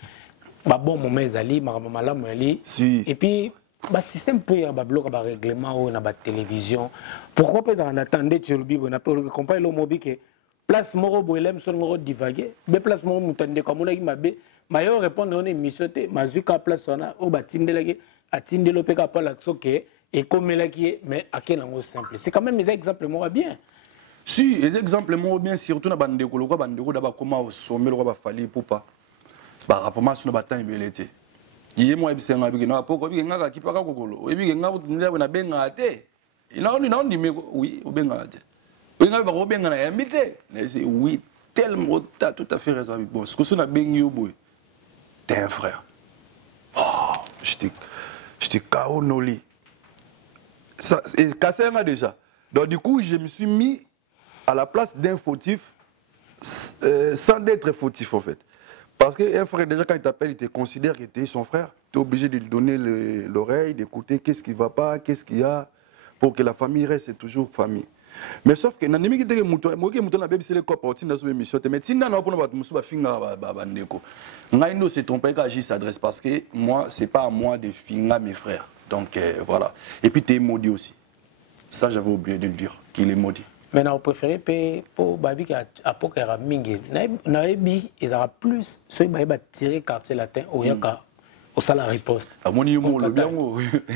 ba bon moment ezali malamu ali et puis ba système pour ya ba bloc ba règlement ou na ba télévision pourquoi pas dans attendre tu le bibo na pour comprendre le mobi que place moro boelem son moro divaguer be place moro mutande comme on a mabe mayo répondre on émission te mazuka place ona o batindelaki atindelo pe ka pala soke et comme là qui mais à quel angle simple c'est quand même des exemples moi bien. Si les exemples moi bien surtout na bandeko lokwa bandeko da ba koma au sommet lokwa ba fali pupa ba reformation ba temps belete yiye moi bisenga bi na poko bi ngaka kipaka kokolo ebi ngaka ndaba na benga te ina on dit mais oui au benga te oui ngaka ba ko benga na yambite c'est oui tellement t'as tout à fait raison bon ce que ça na bengi yo boy t'es un frère oh j'étais KO noli ça et cassé déjà donc du coup je me suis mis à la place d'un fautif sans être fautif en fait. Parce qu'un frère, déjà quand il t'appelle, il te considère que tu es son frère. Tu es obligé de lui donner l'oreille, d'écouter qu'est-ce qui ne va pas, qu'est-ce qu'il y a, pour que la famille reste toujours famille. Mais sauf que, moi qui c'est le corps, mais si on a pas se tromper quand j'y s'adresse parce que moi, c'est pas à moi de finir mes frères. Donc voilà. Et puis tu es maudit aussi. Ça, j'avais oublié de le dire, qu'il est maudit. Maintenant, vous préférez pour Babi qui a Pokera Mingi. Naïbi, ils aura plus ceux qui ont tiré quartier latin au Yaka, au salaire riposte. À mon niveau, le bien.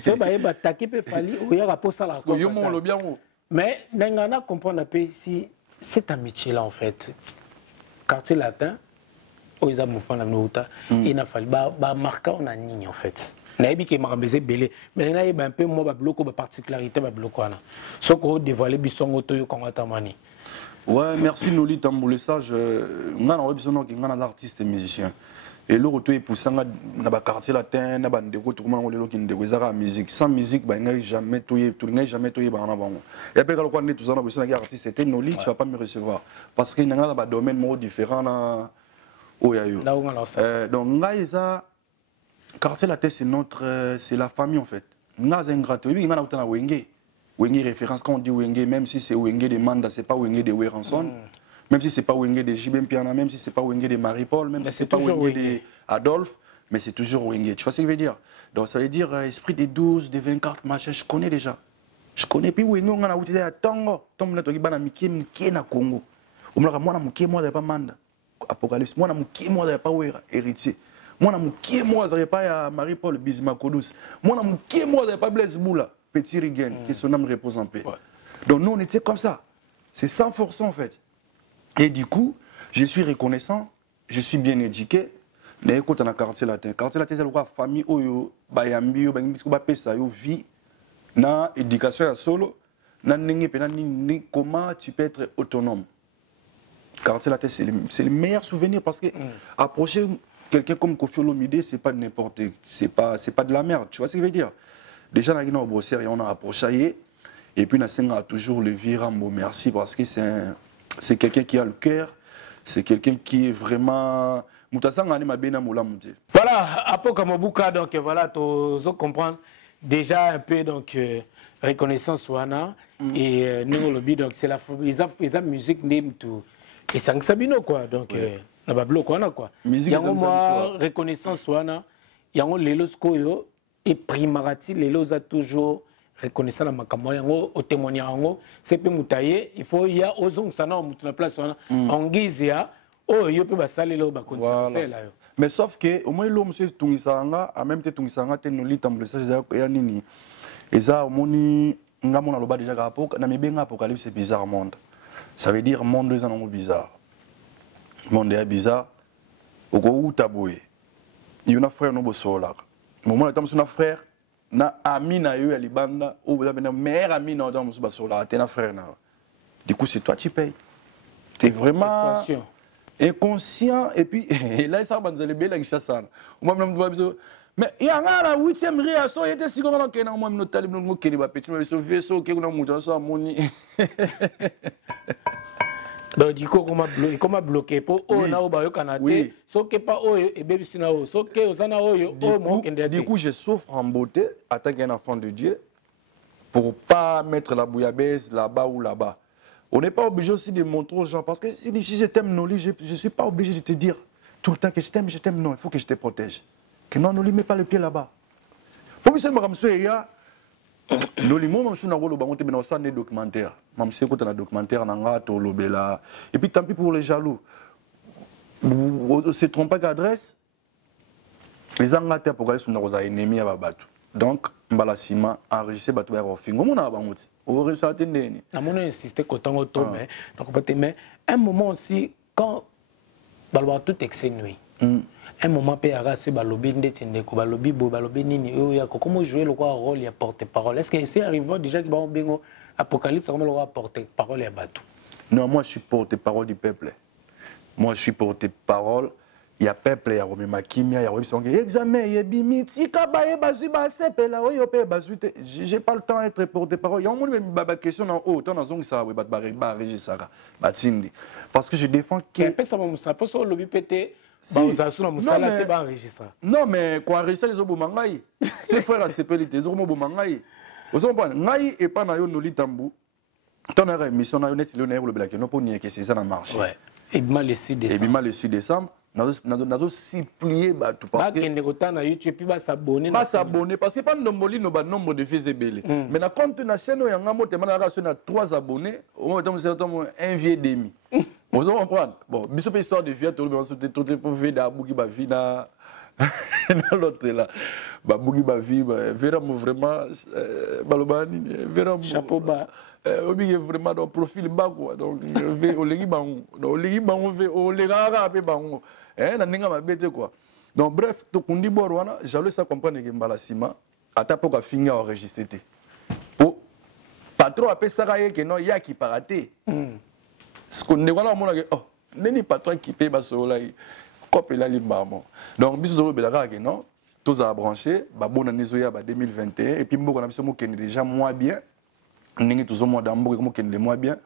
Ceux qui ont attaqué Fali au Yaka pour salaire riposte. Mais Nengana comprend un peu si cette amitié-là, en fait, quartier latin, où ils ont mouvement la Nouta, il n'a fallu marquer en anime, en fait. Naïbi qui m'a rabésé belé, mais naïbi un peu moi bloqué ma particularité ma bloqué ana. Ce qu'on dévoilé bisson auto comme atamani. Ouais, merci Noli Tamboulé ça on a besoin que on a artiste et musicien. Et le retour est poussant na ba quartier latin na ba ndeko tout comment on le qui ndeko za musique. Sans musique ba ngai jamais toyé ba na bango. Et après quand on est tous en besoin que artiste c'était Noli tu vas pas me recevoir parce que na ba domaine mo différent na oyayo. Donc ngai ça quartier latin c'est la famille en fait. Ngai un grand oui ngana utana wenge. Wenge référence quand on dit Wenge même si c'est Wenge de Manda c'est pas Wenge de Weranson. Même si c'est pas Wenge de Jibem Piana, même si c'est pas Wenge de Marie-Paul, même si c'est pas Wenge de Adolphe, mais c'est toujours Wenge. Tu vois ce que je veux dire? Donc ça veut dire esprit des 12, des 24, machin, je connais déjà. Je connais. Puis Wenge, on a utilisé à Tango. Tom na toki bana mikie na Congo. Omlaka mwana mukie moi da pas Manda. Apocalypse. Mwana mukie moi da pas Wera héritier. Mwana mukie moi da pas ya Marie-Paul Bizima Kodous. Mwana mukie moi da pas Blaise Boula, Petit Rigen, que son âme repose en paix. Donc nous on était comme ça. C'est sans force en fait. Et du coup, je suis reconnaissant, je suis bien éduqué. Mais écoute, on a quartier latin. Quartier latin, c'est la famille oyo, bayambi yo, bayambi ko ba pesa yo vie, na éducation ya solo, na ningi pe na ni comment tu peux être autonome. Quartier latin, c'est le meilleur souvenir parce que approcher quelqu'un comme Kofi Olomide, c'est pas n'importe, c'est pas de la merde. Tu vois ce que je veux dire? Déjà, on a au brosser et on a approché et puis on a toujours le virambo merci parce que c'est quelqu'un qui a le cœur, c'est quelqu'un qui est vraiment. Voilà, Apoka Mobuka, donc voilà, tu comprendre déjà un peu donc reconnaissance Wana et nous lobby donc c'est la musique name to et sang Sabino quoi donc na bablo quoi na quoi. Yango moi reconnaissance Wana, yango lelo skoyo et primarati lelo a toujours reconnaissant la makambo yango au témoigner yango c'est peu mutaye il faut y a ozong sana mutu na place wana angizia oh yo pe basale lo ba continuer là yo mais sauf que au moins l'homme c'est tungisanga en même temps tungisanga tenoli tamble ça ya nini eza omoni ngamona loba déjà rapport na mibenga apocalypse c'est bizarre monde ça veut dire monde est un bizarre monde est bizarre oko utaboye yuna frère no bosola moment tam sona frère na ami na yo ya libanda ou vous avez meilleur ami na dans musuba sur la tena frère na du coup c'est toi qui payes tu es vraiment inconscient et puis là ça va nous belle chassana moi même mais il y a la 8e réaction il était si grand que na moi no talib no keli ba petit mais so vaisseau que na muto so moni donc du coup comment bloquer pour oh na o ba yo kanate so que pas oh et bébé sina o so que osana o yo oh mon kende du coup je souffre en beauté en tant qu'un enfant de Dieu pour pas mettre la bouillabaisse là-bas ou là-bas. On n'est pas obligé aussi de montrer aux gens parce que si je t'aime Noli, je ne suis pas obligé de te dire tout le temps que je t'aime non, il faut que je te protège. Que non, Noli, mets pas le pied là-bas. Pour moi, c'est Noli, moi, je suis dans le documentaire. Je suis dans le documentaire, et puis tant pis pour les jaloux. Vous ne se trompez pas d'adresse. Les Angleterres, pour aller sur nos ennemis à Babatou. Donc, Mbalasima enregistré Batou Barofingo. Mon abamouti. Vous ressentez n'est. On a insisté qu'autant auto, mais un moment aussi, quand Balwa tout exénué, un moment, PRA, c'est Balobi Ndetindeko, Balobi Bo, Balobi Nini, comment jouer le rôle et porte-parole? Est-ce que c'est arrivé déjà que Bingo Apocalypse, comment le roi porte-parole et Batou? Non, moi je suis porte-parole du peuple. Moi je suis porte-parole il y a peuple, il y a Romema Kimia, il y a Romema examen, il y a Bimi, Tikaba, il y a Bazuba, Sepela, il y a Bazute. J'ai pas le temps d'être porte-parole. Il y a un moment où il question dans haut, dans zone ça, oui, Batindi. Parce que je défends que. Non, mais quand enregistrer les Obomangaï, ce frère a sepelité, les Obomangaï. Vous comprenez? Naï et pas Nayo Noli Tambou. Ton arrêt, mission Nayo Net, le ou le Black, non pour nier que c'est ça dans le marché. Ouais. Et bien le 6 décembre. Et bien le 6 décembre. Nous avons supplié tout parce que s'abonner parce que pas nombre de visibles. Mais na compte na chaîne où il y a 3 abonnés, on a un vieux demi. Vous comprenez? Bon, bisous histoire de vie, tout le pour vie d'abouki ba vie na l'autre là. Ba bouki ba vie vraiment balobani vraiment chapeau bas. Obi vraiment dans profil bas quoi. Donc au legi bango, au legi bango au legara pe bango. Na ninga mabete quoi. Donc bref, to kundi borwana, j'allais ça comprendre que mbalasima ata poka finga enregistrer. Po patron appelle ça que non ya qui paraté. Ce qu'on ne voit pas, oh, n'est pas toi qui paye basola, copé la limbamo. Donc, bisous de l'obélaga, non, tous à brancher, bon année 2021, et puis on a déjà moins bien, on est tous au mois d'ambo, comme on est moins bien,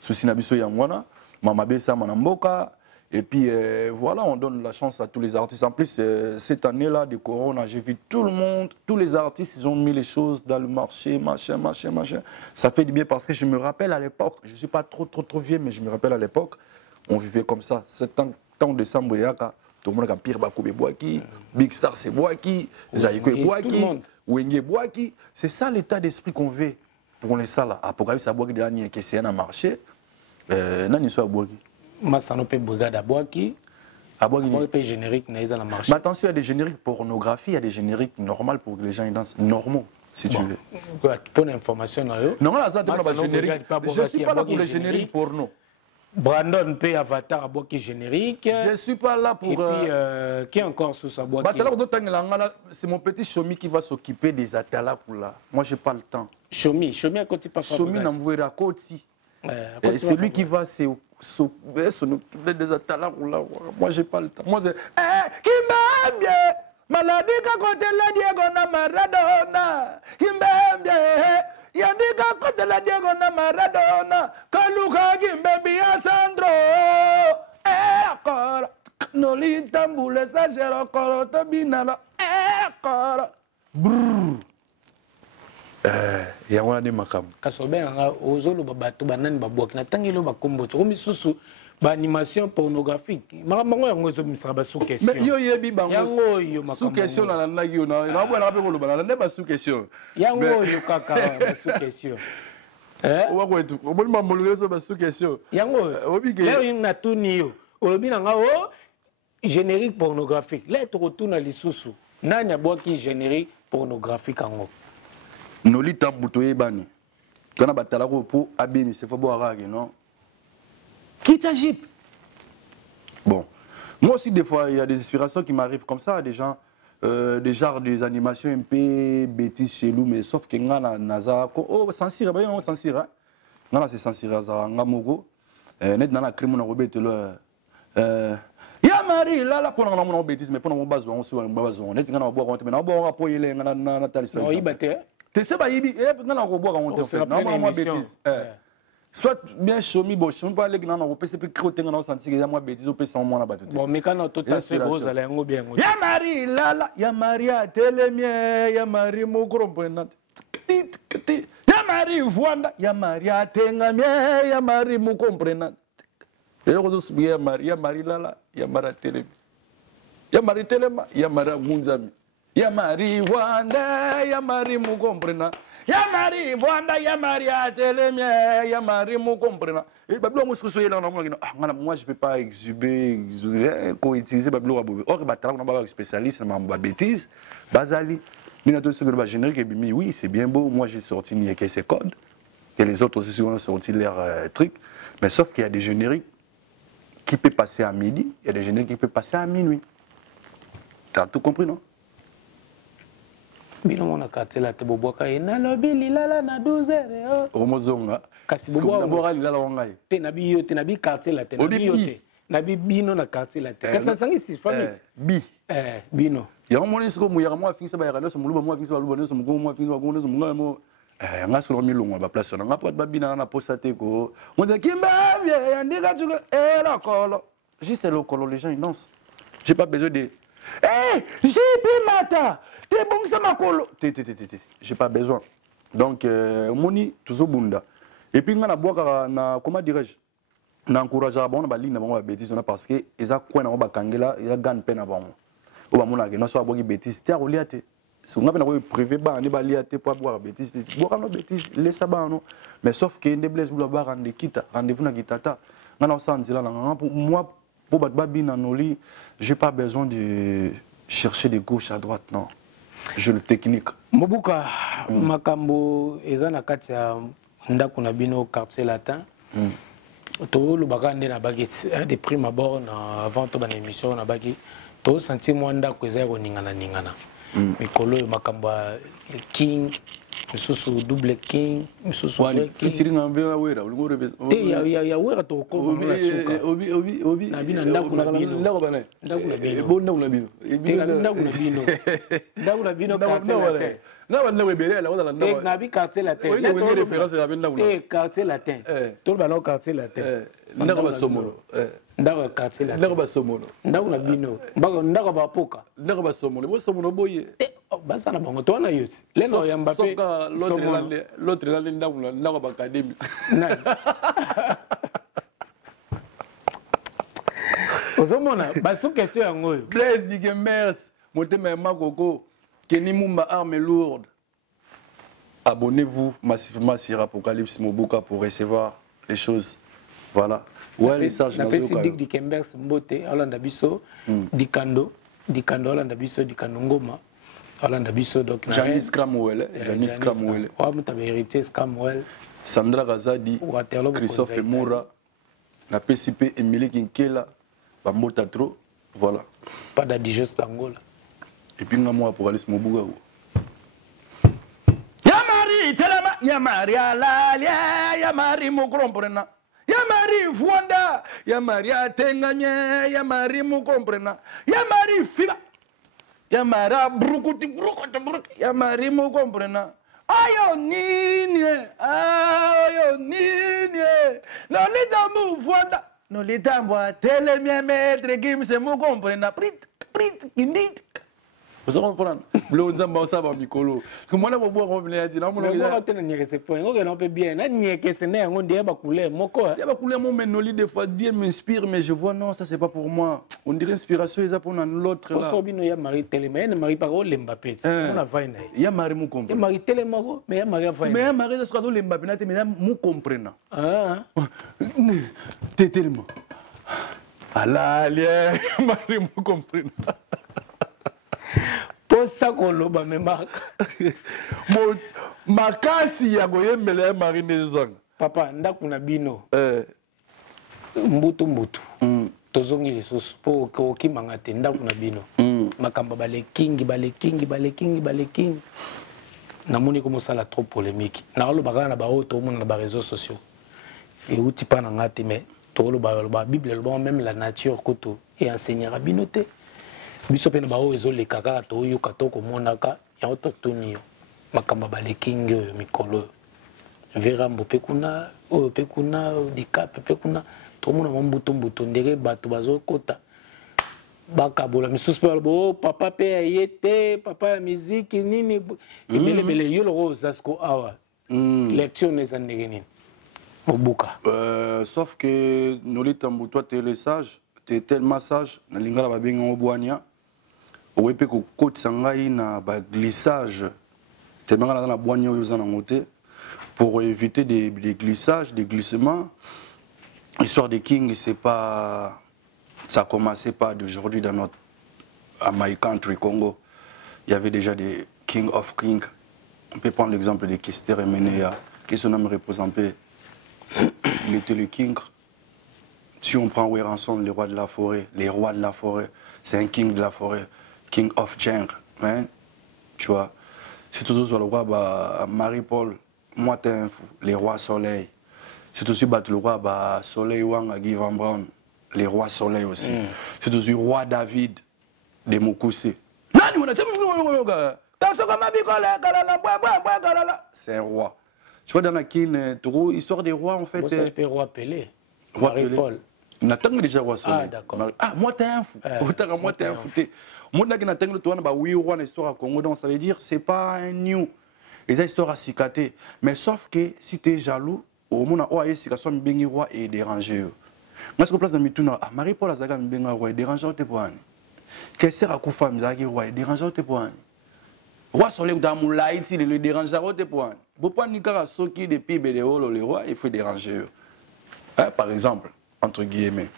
souci na biso yangwana, mama besa manamboka, et puis voilà, on donne la chance à tous les artistes. En plus, cette année-là de Corona, j'ai vu tout le monde, tous les artistes, ils ont mis les choses dans le marché, machin. Ça fait du bien parce que je me rappelle à l'époque, je ne suis pas trop vieux, mais je me rappelle à l'époque, on vivait comme ça. C'est temps décembre, tout le monde a pire Bakoube Boaki, Big Star c'est Boaki, Zaïko Boaki, Wenge Boaki. C'est ça l'état d'esprit qu'on veut pour les salles. Apocalypse à Boaki dernier qui c'est un marché, nani soit Boaki. Massano peut brigade à Boaki. À Boaki peut générique dans la marché. Mais attention, il y a des génériques pornographie, il y a des génériques normaux pour que les gens dansent normaux. Si tu veux. Pour l'information, non, je ne suis pas là pour les génériques porno. Brandon P. Avatar à Boaki générique. Je ne suis pas là pour. Et puis, qui est encore sous sa Boaki? C'est mon petit Chomi qui va s'occuper des atala pour là. Moi, je n'ai pas le temps. Chomi à côté pas. Chomi n'envoie à côté. C'est lui qui va s'occuper des atala pour là. Moi, je n'ai pas le temps. Moi, c'est. Qui m'a bien! Maladie qu'à côté la Diego na Maradona. Qui m'a bien! Yandika côté la Diego na Maradona. Kaluka Gimbebi Sandro. Encore. Noli Tamboule Sagero Koroto Binala. Encore. Brrr. Yangona de makam. Kasobe nga ozolo babato banani babwaki na tangelo bakombo to misusu ba animation pornographique. Makambo yango ezo misaka ba sous question. Mais yo yebi bango. Yango yo makambo. Sous question na nagi yo na bwana pe koloba na ba sous question. Yango yo kaka ba sous question. Wa ko etu. Oboni mamolo zo ba sous question. Yango obige. Leo na tuni yo. Olobi na nga o générique pornographique. Là to retourna lisusu. Nani abwaki générique pornographique ango. Noli Tambuto ebani. Kana batala ko po abeni c'est faut boire non. Quitte à Jeep. Bon. Moi aussi, des fois, il y a des inspirations qui m'arrivent comme ça, des gens, des genres, des animations un peu bêtises chez nous, mais sauf que Ngana Naza, oh, Sansira, bah, on Sansira. Ngana, c'est Sansira, Ngamogo. Net Nana Crime, on a rebêté le. Ya Marie, là, pour mon bêtise, mais pour mon besoin, on se voit un besoin. Net Ngana, on boit, on a boire, on a Nana Nathalie. Non, il battait. Tu sais, Ngana, on boit, on te fait. Non, moi, bêtise. Soit bien chomi, bon, je ne sais pas les gens, on peut se croter dans le sens que moi bêtise, on peut s'en moins là-bas. Bon, mais quand on tout à fait gros, allez en bien. Ya Marie, là, ya Marie à télémie, ya Marie mon comprenant. Ya Marie voanda, ya Marie à télémie, ya Marie mon comprenant. Et là, on se dit ya Marie là, ya Marie télémie. Ya Marie téléma, ya Marie Gunzami. Ya Marie voanda, ya Marie mon comprenant. Ya Marie, Wanda, ya Marie, Télémie, ya Marie, mon comprenant. Et Babylon, moi, je ne peux pas exhiber, co-utiliser Babylon. Or, on a un spécialiste dans ma bêtise, Bazali. Le générique, oui, c'est bien beau. Moi, j'ai sorti ces codes. Et les autres aussi ont sorti leurs trucs. Mais sauf qu'il y a des génériques qui peuvent passer à midi, il y a des génériques qui peuvent passer à minuit. Tu as tout compris, non? Bino mona katela te boboka ina lobi lilala na 12h omozonga kasi bobo d'abord lilala wangai te na bi yo te na bi katela te na bi yo te Nabi bino na quartier la terre. Qu'est-ce que c'est famille? Bi. Bino. Il y a un moment où il y a moi fixé ba yara so muluba moi fixé ba lubona so mugo moi fixé ba gondo so munga mo nga so mi longo ba place na nga pot ba bina na posate ko. On dit kimba bien ndika tu la kolo. Juste le kolo les gens ils dansent. J'ai pas besoin de JP Mata. T'es bon ça ma kolo. J'ai pas besoin. Donc moni toujours bunda. Et puis nga na boka na comment dirais-je? Na encourager bon ba ligne na bon ba bêtise na parce que eza quoi na ba kangela ya gan pe na bon. O ba mona ke no so aboki bêtise te rolia te. So nga pe na ko privé ba ni ba lia te pour boire bêtise. Boire no bêtise laisse ba no. Mais sauf que ndé blesse bula ba rande kita, rendez-vous na kitata. Nga na sanzila na nga pour moi pour ba bina noli, j'ai pas besoin de chercher de gauche à droite non. Je le technique. Mobuka makambo eza na kati ya ndako na bino quartier latin. To le bagande na bagi de prime abord na avant to ban émission na bagi to senti mo ndako eza ko ningana ningana. Mikolo makambo king misusu double king misusu king fitiri na mbela wera ulungo rebe ya wera to ko na suka obi na bina ndako na bino ndako bana ndako na bino bo ndako na bino ndako na bino ndako na bino quartier na ba ndako ebele la wala ndako na bi quartier latin oui ni référence ya ndako na quartier latin to ba no quartier latin ndako ba somolo ndako quartier latin ndako ba somolo ndako na bino ndako ba poka ndako ba somolo bo somolo boye basa na bango to na yoti leno ya Mbappé l'autre là ndako ba académie ozomona basu question yango yo Blaise Dikembers motema makoko Kenny Mumba arme lourde. Abonnez-vous massivement sur Apocalypse Mobuka pour recevoir les choses. Voilà. Ouais, les sages. La Dick Dikembers Mbote, Hollande Bisso, Dikando, Hollande Bisso, Dikando Ngoma, Hollande Bisso, donc. Janice Cramwell. Janice Cramwell. Ouais, tu avais hérité Cramwell. Sandra Gazadi, Christophe Moura, la PCP Emilie Kinkela, Bambota Tro. Voilà. Pas d'Adigest d'Angola. Et puis moi Apocalypse Mobuga. Yamari telema Yamari alalia Yamari mukomprena Yamari fuanda Yamari atenganye Yamari mukomprena Yamari fiba Yamara brukuti Yamari mukomprena ayo nini Nolita mu fuanda Nolita mwa telemia metre gimse mukomprena prit kindit. Vous comprenez? Le nzamba osaba mikolo. Parce que moi là pour boire on venait dire non mon là. Moi tena nyeke se point. On peut bien. Na nyeke se na ngo ndiye ba couleur moko. Ya ba couleur mon menoli des fois Dieu m'inspire mais je vois non ça c'est pas pour moi. On dirait inspiration est pour l'autre là. Pour bino ya mari telema, ya mari par le Mbappé. On a vaina. Ya mari mu comprendre. Ya mari telema ko mais ya mari vaina. Mais ya mari ça sera le Mbappé na te mais mu comprendre. Ah. T'es tellement. Allah ya mari mu comprendre. Posa koloba me marque. Mo makasi ya goyembele mari nezanga. Papa ndako na bino. Mbutu. Tozongi lisusu po ko kimanga te ndako na bino. Makamba bale king. Namoni comme ça la trop polémique. Na lo bagana ba o to mona na ba réseaux sociaux. Et outi pa na ngati mais to lo ba Bible lo même la nature koto et enseignera binoté. Biso pe na ba o ezole kaka to yo katoko monaka ya autochtone makamba bale king mikolo. Vera mbope kuna o pe kuna dikap pe kuna to mona mbutu ndere bato bazo kota. Bakabola misusu pe bo papa pe yete papa ya musique nini bele yo lo zasko awa. Lecture ne zandege nini. Mobuka. Sauf que nolita mbuto tele sage, t'es tellement sage na lingala ba benga obwania. Owepe ko kotisa ngai na ba glissage. Te benga na bwania yo zana ngote pour éviter des glissages, des glissements. L'histoire des kings c'est pas ça commençait pas d'aujourd'hui dans notre à my country Congo. Il y avait déjà des king of kings. On peut prendre l'exemple de Kester et Menea qui son nom représentait. Il était le king. Si on prend Weranson, le roi de la forêt, les rois de la forêt, c'est un king de la forêt, king of jungle, hein? Tu vois. C'est toujours sur le roi Marie-Paul, moi t'es un fou, les rois soleil. C'est aussi le roi Soleil Wang à Guy Van Braun. les rois soleil aussi. C'est aussi roi David de Mokoussé. C'est un roi. Tu vois, dans la histoire des rois, en fait. C'est le roi Pelé. Roi Marie-Paul. On attend déjà roi soleil. Ah, d'accord. Ah, moi, t'es un fou. Moi, t'es un fou. Moi, je suis un fou. Oui, roi, l'histoire à Congo, donc ça veut dire c'est pas un new. Et ça, histoire à cicater. Mais sauf que si tu es jaloux, au moment où il y a un bengi roi et dérangé. Moi, je place dans mes tours. Ah, Marie-Paul a un bengi roi et dérangé au tépoan. Qu'est-ce que c'est femme zaki roi et dérangé au tépoan. Roi soleil dans mon laïti, le dérangé au tépoan. Beaucoup de Nicara soki de PIB de holo le roi, il faut déranger. Par exemple, entre guillemets.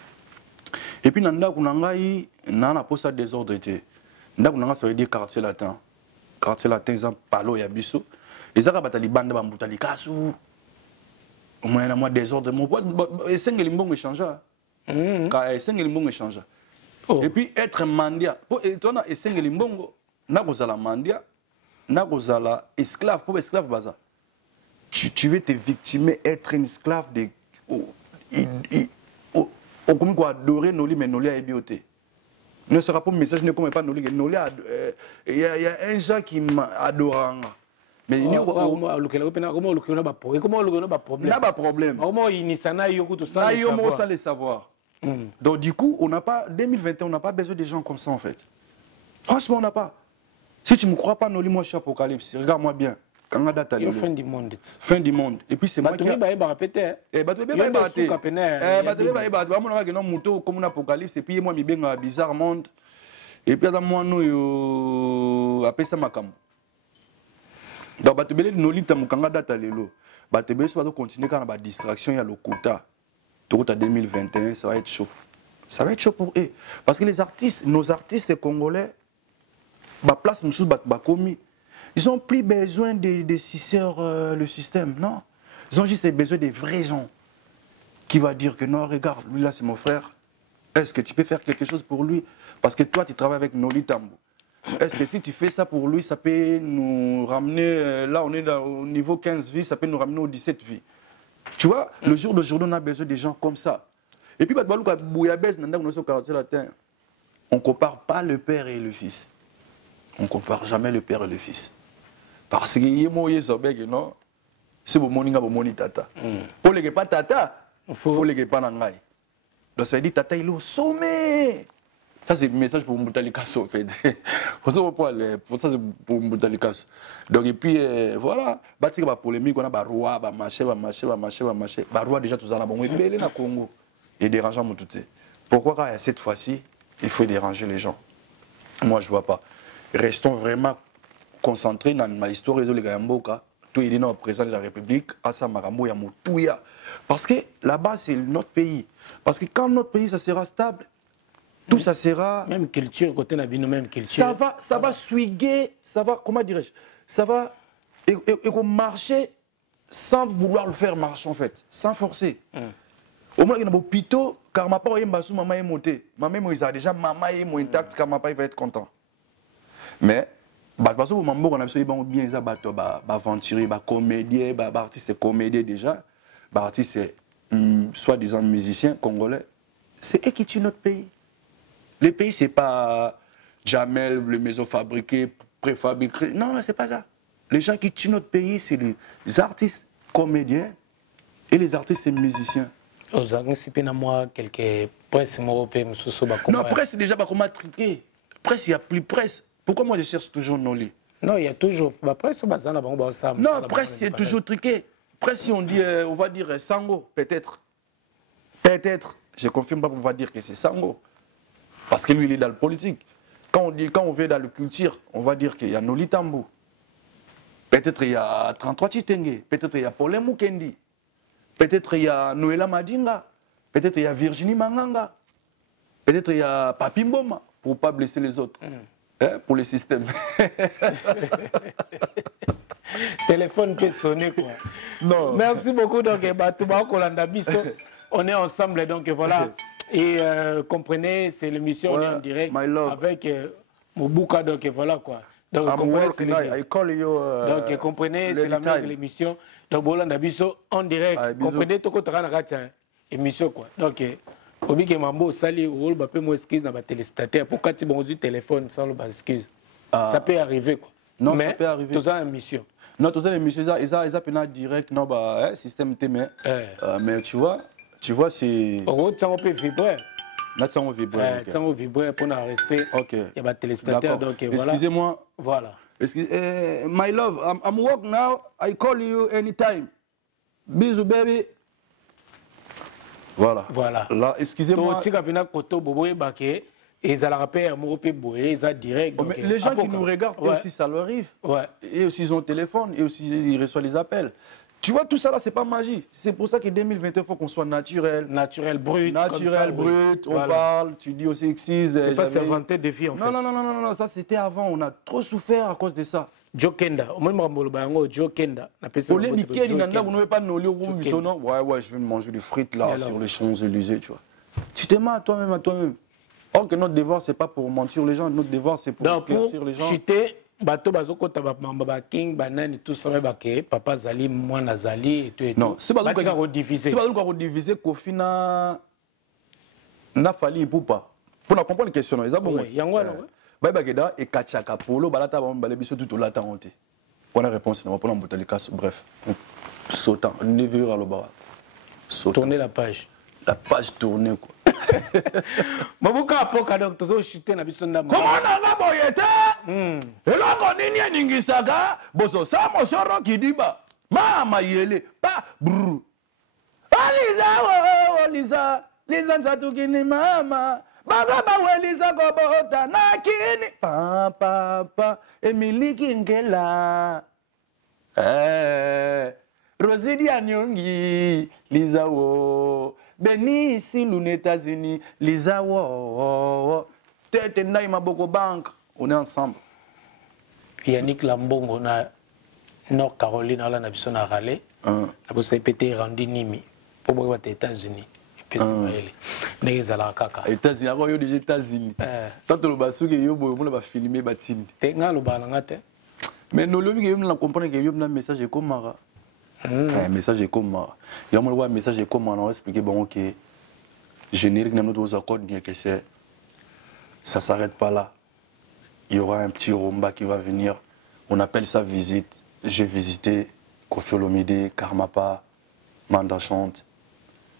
Et puis, nanda kunangai, nana posa désordre été. Nanda kunanga ça veut dire quartier latin. Quartier latin, ils ont palo yabiso. Ils ont batali bande bambutali kasu. Au moins, la moi désordre. Mon pote, et c'est que l'imbong échange. Car c'est que l'imbong échange. Et puis, être mandia. Et toi, et c'est que l'imbong, n'a pas la mandia, n'a pas la esclave. Pour esclave, baza. Tu veux te victimer, être un esclave de. On commence à adorer Noli, mais Noli a bioté. Ne sera pas un message, ne connaît pas Noli. Il y a un gens qui m'adorent. Mais il n'y a pas de problème. Ça les savoir. Donc du coup, on n'a pas 2021, on n'a pas besoin de gens comme ça en fait. Franchement, on n'a pas. Si tu ne me crois pas, Noli, moi je suis Apocalypse. Regarde-moi bien. Fin du monde. Fin du monde. Et puis c'est moi qui. Comme un apocalypse. Et puis moi, je suis un bizarre monde. Et puis moi, nous appelle ça Makam. Donc, Batebele Noli Tamukanga data lelo. Batebele va continuer quand la distraction il y a le quota. Tout à 2021, ça va être chaud. Ça va être chaud pour eux. Parce que les artistes, nos artistes congolais, ba place monsieur Bakomi. Ils n'ont plus besoin de cisseurs, le système, non. Ils ont juste besoin des vrais gens qui vont dire que non, regarde, lui là c'est mon frère. Est-ce que tu peux faire quelque chose pour lui? Parce que toi tu travailles avec Noli Tambo. Est-ce que si tu fais ça pour lui, ça peut nous ramener, là on est au niveau 15 vies, ça peut nous ramener au 17 vies. Tu vois, le jour d'aujourd'hui on a besoin de gens comme ça. Et puis, on ne compare pas le père et le fils. On ne compare jamais le père et le fils. Parce que non, c'est bon moni tata. Pour les pas tata, faut les pas nangai. Donc ça veut dire tata il est au sommet. Ça c'est le message pour Moutalikasso en fait. Pour ça c'est pour Moutalikasso. Donc et puis voilà, bâtir la polémique on a ba roi, ba marché. Ba roi déjà tous en bon belé na Congo. Et dérangeant mon tout. Pourquoi cette fois-ci il faut déranger les gens? Moi je vois pas. Restons vraiment concentrés dans ma histoire de l'Egamboka, tout est dans le président de la République, Assa Marambo Yamutouya. Parce que là-bas, c'est notre pays. Parce que quand notre pays, ça sera stable, tout ça sera... Même culture, côté Nabino, même culture. Ça va suiguer, ça va, comment dirais-je, ça va marcher sans vouloir le faire marcher en fait, sans forcer. Au moins, il y a un hôpital, car ma part, maman est montée. Ma mère, ils ont déjà maman est intacte, car ma part, il va être content. Mais, parce que mon on a bien ça, aventurier, comédien, artiste comédien déjà, artiste soi-disant musicien congolais. C'est eux qui tuent notre pays. Le pays, c'est pas Jamel, le maison fabriquée, préfabriquée. Non, c'est pas ça. Les gens qui tuent notre pays, c'est les artistes comédiens et les artistes musiciens. Aux moi quelques presse européenne, non, presse déjà pas comment triquer. Presse, il n'y a plus presse. Pourquoi moi je cherche toujours Noli? Non, il y a toujours. Presse, non, presse, c'est toujours triqué. Presse, si on dit, on va dire Sango, peut-être. Peut-être. Je confirme pas qu'on va dire que c'est Sango. Parce que lui, il est dans le politique. Quand on veut dans la culture, on va dire qu'il y a Noli Tambo. Peut-être il y a 33 Chitenge. Peut-être il y a Paulin Mukendi. Peut-être il y a Noëlla Madinga. Peut-être il y a Virginie Manganga. Peut-être il y a Papi Mboma, pour ne pas blesser les autres. Pour le système. Téléphone peut sonner quoi. Non. Merci beaucoup. Donc, on est ensemble. Donc voilà. Et comprenez, c'est l'émission, on est en direct avec Mobuka. Donc voilà quoi. Donc comprenez, c'est la même de l'émission. Donc Bolanda Bisso en direct. Comprenez tout ce que tu as émission quoi. Donc Obi que mambo sali ou ba peut moi excuse na ba téléspectateur pour quand tu bon du téléphone sans le excuse. Ça peut arriver quoi. Non, mais ça peut arriver. Tout ça une mission. Non, tout ça émission ils a direct non bah système T mais tu vois c'est on peut vibrer. Là ça on vibrer. Ça on vibrer pour un respect. OK. Il y a ba téléspectateur donc voilà. Excusez-moi. Voilà. My love, I'm work now. I call you anytime. Bisous baby. Voilà. Voilà. Là, excusez-moi. Tu as bien koto boboye baké et ça la rappelle amour pe boye, ça direct. Oh, mais les gens qui nous regardent aussi ça leur arrive. Ouais. Et aussi ils ont téléphone et aussi ils reçoivent les appels. Tu vois tout ça là c'est pas magie. C'est pour ça que 2021 faut qu'on soit naturel, brut, on voilà. Parle, tu dis aussi excuse. C'est pas s'inventer des vies en fait. Non, ça c'était avant, on a trop souffert à cause de ça. Joe Kenda, au moins Joe Kenda, ouais, je vais manger des frites là sur les Champs-Élysées, tu vois. Tu t'aimes à toi-même. Or que notre devoir c'est pas pour mentir les gens, notre devoir c'est pour éclaircir les gens. Chuter, bateau bazoko tabamba king banane tout ça baké, papa zali moi nazali et tout et tout. Non, c'est pas donc qu'on rediviser. C'est pas donc qu'on rediviser Kofina n'a fallu pour pas. Pour na comprendre les questions, ils a bon. Bageda et Kachaka Polo, Balata Bambalebiso tout là honte. On a réponse, on va prendre un bouteille de casse, bref. Sautant, 9h à l'Oba. Tournez la page. La page tournée quoi. Mabuka apoka donc toujours chuter na biso ndamba. Comment on a boyete? Et là on est ningisaga, boso sa mo choro kidiba. Mama yele, pa brr. Lisa nzatukini mama. Bagaba welisa kobota nakini papa Emiliki ngela Rosidi Anyongi Lisa wo Benisi Lune États-Unis Lisa wo Tete Ndai Maboko Bank on est ensemble. Yannick Lambongo na Nord Caroline ala na biso na Raleigh na bosa pété rendu Nimi pour boire aux États-Unis. États-Unis, avant yo déjà États-Unis. Tant le basuki yo boyo mo ba filmer batini. Te nga lo bana ngate. Mais no lobi yo na comprendre que yo na message comme mara. Message comme mara. Yo mo wa message comme mara, on expliquer bon que générique na notre accord ni que c'est ça s'arrête pas là. Il y aura un petit rumba qui va venir. On appelle ça visite. J'ai visité Koffi Olomide, Karmapa, Manda Chante.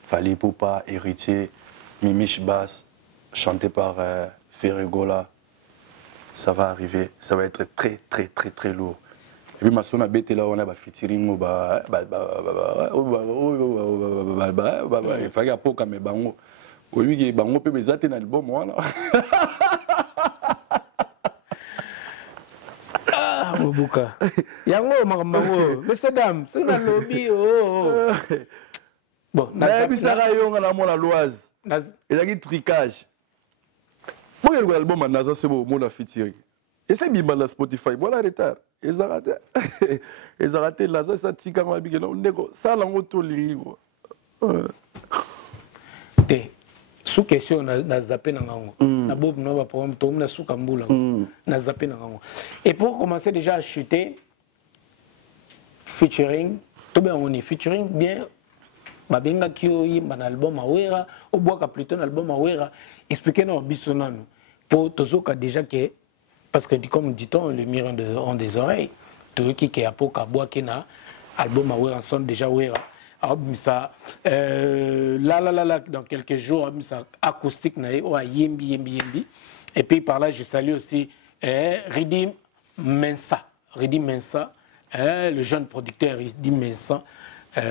Fali Poupa, Héritier, Mimiche Bass, chanté par Ferregola. Ça va arriver, ça va être très lourd. Et puis ma soeur bête là, on a un featuring, il faut que je me bango. Oui, il bango peut me zater dans le bon moi là. Ah, Mobuka. Yango makambo, monsieur dame, c'est dans le lobby oh. Bon, Bisara Yonga la mon la loise. Il y a un tricage. Moi, il y a l'album Naza c'est bon, mon a featuring. Et c'est bien dans Spotify, moi la retard. Ils ont raté là, ça tika ma bigé non nego, ça la moto lingo. Te sous question na zappé na ngango. Na bob no ba problème to na sous kambula. Na zappé na ngango. Et pour commencer déjà à chuter featuring, tout bien on est featuring bien. Babenga kio yimba na album awera obwaka plutôt na album awera expliquer na biso nanu pour tozoka déjà que parce que comme dit-on le mur ont des oreilles to ki ke apoka bwaki na album awera son déjà awera ça là dans quelques jours ça acoustique na o yembi et puis par là je salue aussi Ridim Mensa le jeune producteur Ridim Mensa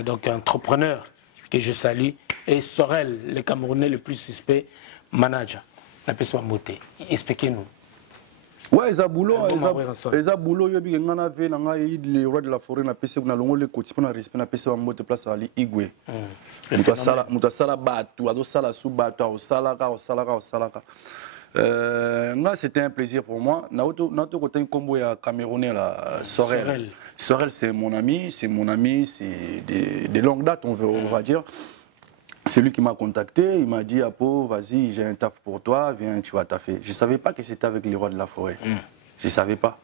donc entrepreneur que je salue, et Sorel, le Camerounais le plus suspect, manager. La personne moté. Expliquez-nous. Ouais, ils ont boulot, ils ont les rois de la forêt, na PC na longo le côté pour na respect na PC moté place à Igwe. Muta sala batu, ado sala sous batu, au salaka. C'était un plaisir pour moi. Notre côté combo ya Camerounais là, Sorel. Sorel c'est mon ami, c'est de longue date on va dire. C'est lui qui m'a contacté, il m'a dit Apo, vas-y, j'ai un taf pour toi, viens, tu vas taffer. Je savais pas que c'était avec les rois de la forêt. Je savais pas.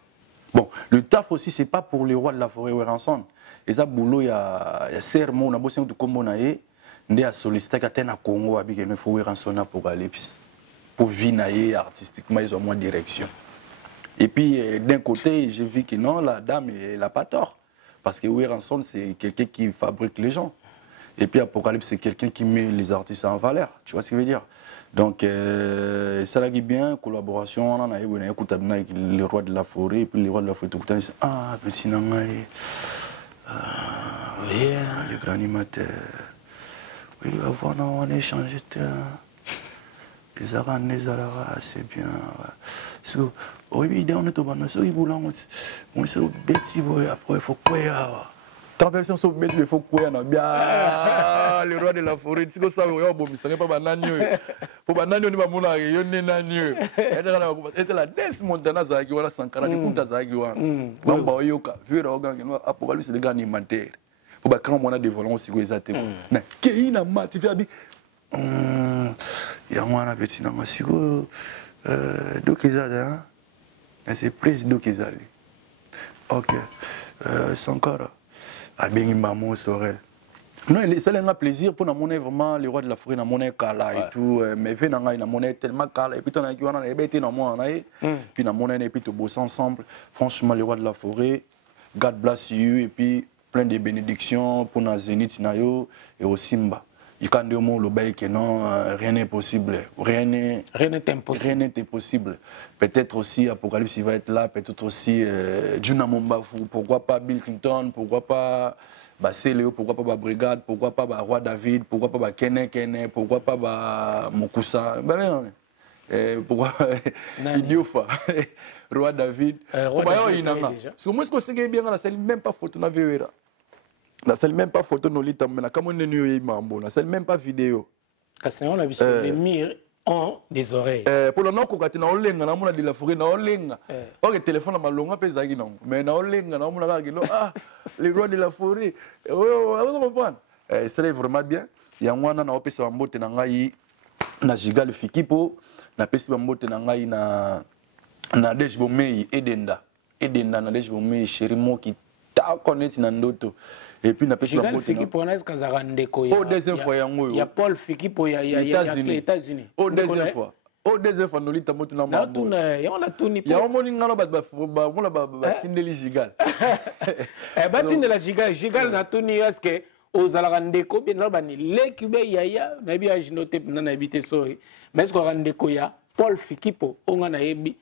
Bon, le taf aussi c'est pas pour les rois de la forêt ouais ensemble. Et ça boulot il y a serment on a bossé tout comme on a ndé a sollicité qu'à na Congo avec une fois rançon apocalypse pour vinailler artistiquement ils ont moins direction. Et puis d'un côté j'ai vu que non, la dame elle a pas tort parce que Ranson c'est quelqu'un qui fabrique les gens. Et puis Apocalypse c'est quelqu'un qui met les artistes en valeur, tu vois ce que je veux dire. Donc ça l'a dit bien collaboration on a eu le roi de la forêt et puis le roi de la forêt tout le temps ah mais sinon le grand animateur oui avant on a échangé les arènes les alara c'est bien so oui on est au banc so il boulant on se bêtis après il faut quoi tant version so bêtis il faut quoi na bien le roi de la forêt tu sais ça yo bon ça n'est pas banani pour banani on va mona yo nani était la dance montana za ki wala sankara ni kunta za ki wa bamba yoka vira oganga apocalypse de grand animateur pour ba quand on a des volants aussi go ezate na keina mati fi abi ya mwana beti na masiko donc ezada c'est plus donc ezali OK sankara abengi mamo sorel non ça a un plaisir pour mon vraiment le roi de la forêt na mon kala et tout mais fait na mon tellement kala et puis on a qui on a ebeti na moi puis na mon et puis to bosser ensemble franchement le roi de la forêt God bless you et puis plein de bénédictions pour na Zénith na yo et au Simba. Il quand deux mots le bail que non rien n'est possible, rien n'est impossible. Peut-être aussi Apocalypse il va être là, peut-être aussi Juna Mombafu, pourquoi pas Bill Clinton, pourquoi pas Célio, pourquoi pas Brigade, pourquoi pas Roi David, pourquoi pas Kene, pourquoi pas Mokusa, pourquoi Idiofa, Roi David. Parce que moi ce que c'est bien là, c'est même pas photo na vera. Na c'est même pas photo no lita mais na comme on est nu mambo, na c'est même pas vidéo. Parce qu'on a vu les murs ont des oreilles. Pour le nom ko katina olenga na mona de la forêt na olenga. OK téléphone na malonga pe zaki non. Mais na olenga na mona ka kilo les rois de la forêt. Vous comprenez? C'est vraiment bien. Ya mwana na opesa bambote na ngai na Gigal Fikipo, na pesi bambote na ngai na Dejbo Mei Edenda na Dejbo Mei chéri moki ta connaître na ndoto. Et puis na pesi bambote Fikipo na ezaka ndeko ya. Oh deuxième fois yango. Ya Paul Fikipo ya États-Unis. Oh deuxième fois. Oh deuxième fois nolita moto na mambo. Ya on a tuni. Ya omoni ngalo ba mona ba tindeli Gigal. Ba tindela Gigal na tuni est-ce que ozalaka ndeko bien na bani leki be yaya na bi ajinote na habité sori. Mais est-ce que ndeko ya Paul Fikipo onga na yebi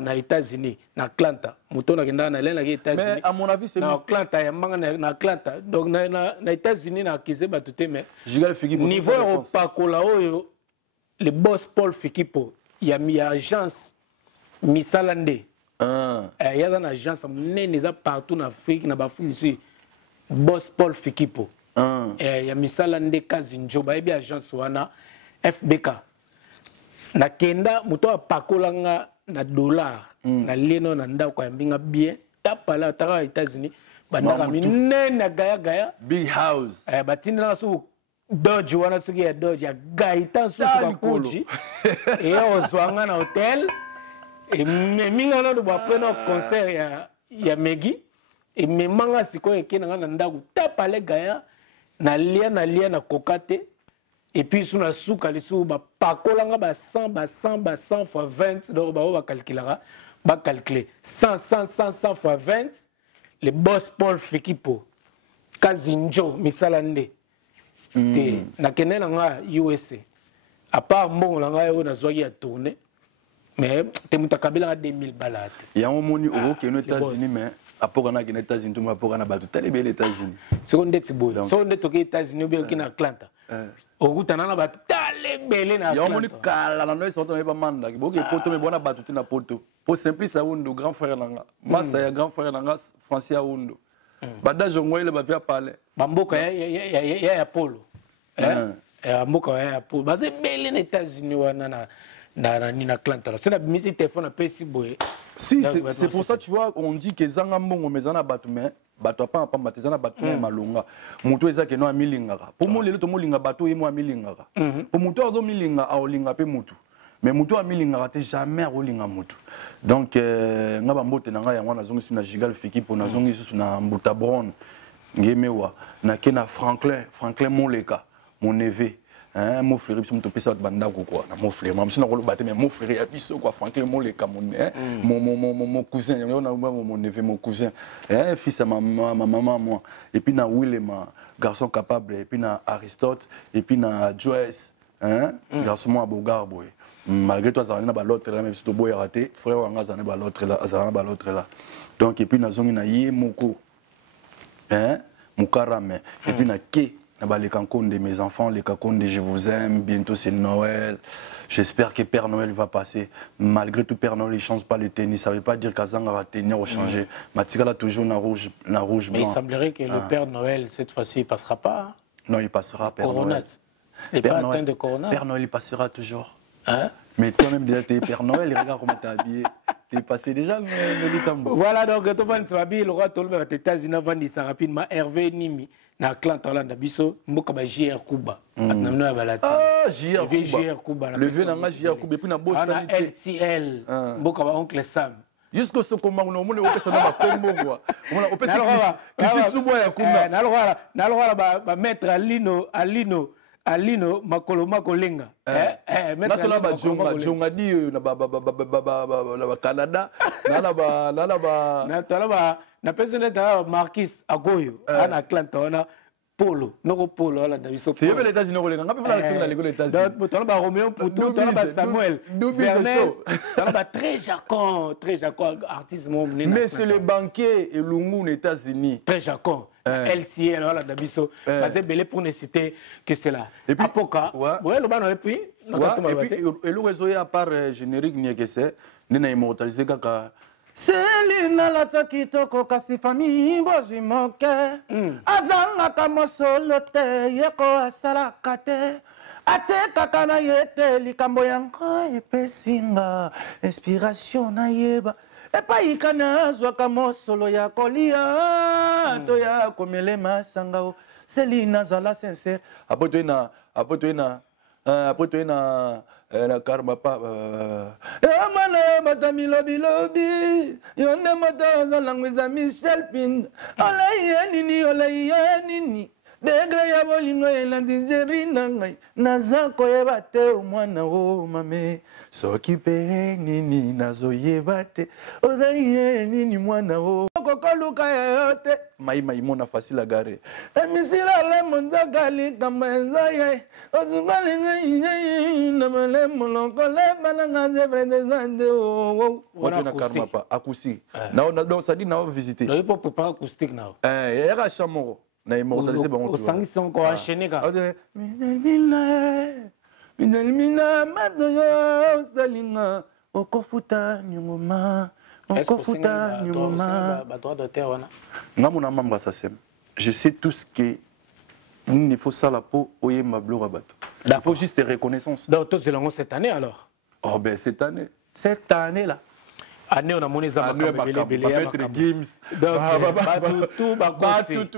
na États-Unis na Atlanta moto na kenda na lena ki États-Unis mais à mon avis c'est na Atlanta ya mbanga na Atlanta donc na États-Unis na kise batute mais Gigal Fikipo niveau opakola oyo le boss Paul Fikipo ya mi agence misalande il y a une agence menene za partout en Afrique na Afrique ici boss Paul Fikipo il y a misalande kazinjo ba bi agence wana FBK na kenda moto apakolanga na dollar na leno na ndako ya mbinga bien tapala taka États-Unis bandaka minene gaya big house batinda so Dodge wana soki ya Dodge ya gaita so ba koji et ozwanga na hotel et minga na do ba preno concert ya Megi et memanga siko ekena na ndako tapala gaya na lia na kokate. Et puis, sur la souka, les sous, pakolanga, 100 fois 20, donc, on va calculer. 100 fois 20, les boss Paul Fikipo, Kazinjo, Misalande, na kene nga USA. À part bon, nga yo na zoagi a tourné, mais te mutakabila 2000 balades. Il y a un moni au qui est aux États-Unis, mais après on a aux États-Unis, tout le monde pour na batu tellement bien les États-Unis. Seconde de boy. Seconde de aux États-Unis, bien qui na Atlanta. Okutana batu tale bele na ya omoni kala na noi sorto ba manda boke poto me bona batu na poto pour simplice awundo grand frère nanga massa ya grand frère nanga Français awundo bada jongwele ba via parler bamboka ya Polo mboka ya Polo baze bele na États-Unis wana na Atlanta c'est na misi téléphone pesi boye. Si c'est pour ça tu vois on dit que zanga mbongo mezana batu mais bato pa pa matezana bato malonga muto ezake no amilingaka pour mo lelo to molinga bato yemo amilingaka pour muto azo milinga aolinga pe mutu mais muto amilingaka te jamais aolinga mutu donc nga bambote na nga yango na zongi na Gigal Fikipo na zongi su na Mbuta Brown ngemewa na kena Franklin Moleka mon neveu. Hein, mon frère, je me suis ça banda quoi. Mon frère, moi, je suis battu, mais mon frère, il y a quoi, Franklin, mon cousin, mon neveu, mon cousin, fils à ma maman, moi. Et puis na Willem, garçon capable, et puis na Aristote, et puis na Joyce, garçon moi Bogar boy. Malgré toi, ça n'a pas l'autre là, même si tu boy raté, frère, on a pas l'autre là, ça n'a pas l'autre là. Donc et puis na zone na yé moko, Mukarame, et puis na Ke. Les cancons de mes enfants, les cancons de je vous aime, bientôt c'est Noël. J'espère que Père Noël va passer. Malgré tout, Père Noël ne change pas le tennis. Ça ne veut pas dire qu'Azang va tenir ou changer. Matika là toujours na rouge blanc. Mais il semblerait que le Père Noël, cette fois-ci, il ne passera pas. Non, il passera, Père Noël. Il n'est pas atteint de Corona. Père Noël, il passera toujours. Hein? Mais toi-même, déjà, tu es Père Noël, regarde comment tu es habillé. Tu es passé déjà le Litambo. Voilà, donc, tu vas habiller le roi Tolbe aux États-Unis avant de rapidement. Hervé Nimi. Na clan Talanda Biso, Mboka ba JR Kuba. Ah, JR Kuba. Le vieux n'a pas JR Kuba. Et puis, na boss sanité. LTL. Mboka ba oncle Sam. Jusqu'au ce comment on a opé ça dans ma pombo quoi. On a opé ça que je suis sous-bois ya Kuba. Na lora ba mettre Alino makolo makolenga. Na sola ba jonga di na ba Canada. Na personne de Marquis Agoyo, ana Clanton, Polo, Noro Polo, la Daviso. Tu veux les États-Unis, on a pas fait la les États-Unis. Donc, on a Roméo Poutou, on a Samuel, on a très Jacon, artiste. Mais c'est le banquier et l'Ungu aux États-Unis. Très Jacon. LTL, la Daviso. Basé belé pour ne citer que cela. Et puis, Apoka, ouais, le ban et puis, et le réseau à part générique, n'y a que c'est, n'est immortalisé kaka. Selina lata kitoko kasi famille bozi moke azanga kama solo te yeko asala kate ate kakana yete likambo yango epesinga inspiration na yeba epa ikana zwa kama solo ya kolia to ya komele masanga Selina zala sincère après toi na karma pa mana madame lobi yonde moto langwiza Michel Pin olay nini degre ya bolingo elandi jerina ngai nazako yeba te omwana o mame soki pe nini nazoyeba te ozali nini mwana o kokoluka yote mai mona facile à garer emisila le monzaka likambo ezoye ozungali ngai na male moloko le balanga zevrede zande o na karma pa acoustique na ça dit na visiter il faut préparer acoustique na era chamoro na immortalisé bango au sangi sont encore enchaîné ka minelmina madoyo salinga okofuta nyongoma okofuta nyongoma droit d'auteur wana ngamuna mamba sasem je sais tout ce que il faut ça la peau oyemba blora bato il faut juste reconnaissance donc tous selon cette année alors oh ben cette année là année on a monnaie za belé games tout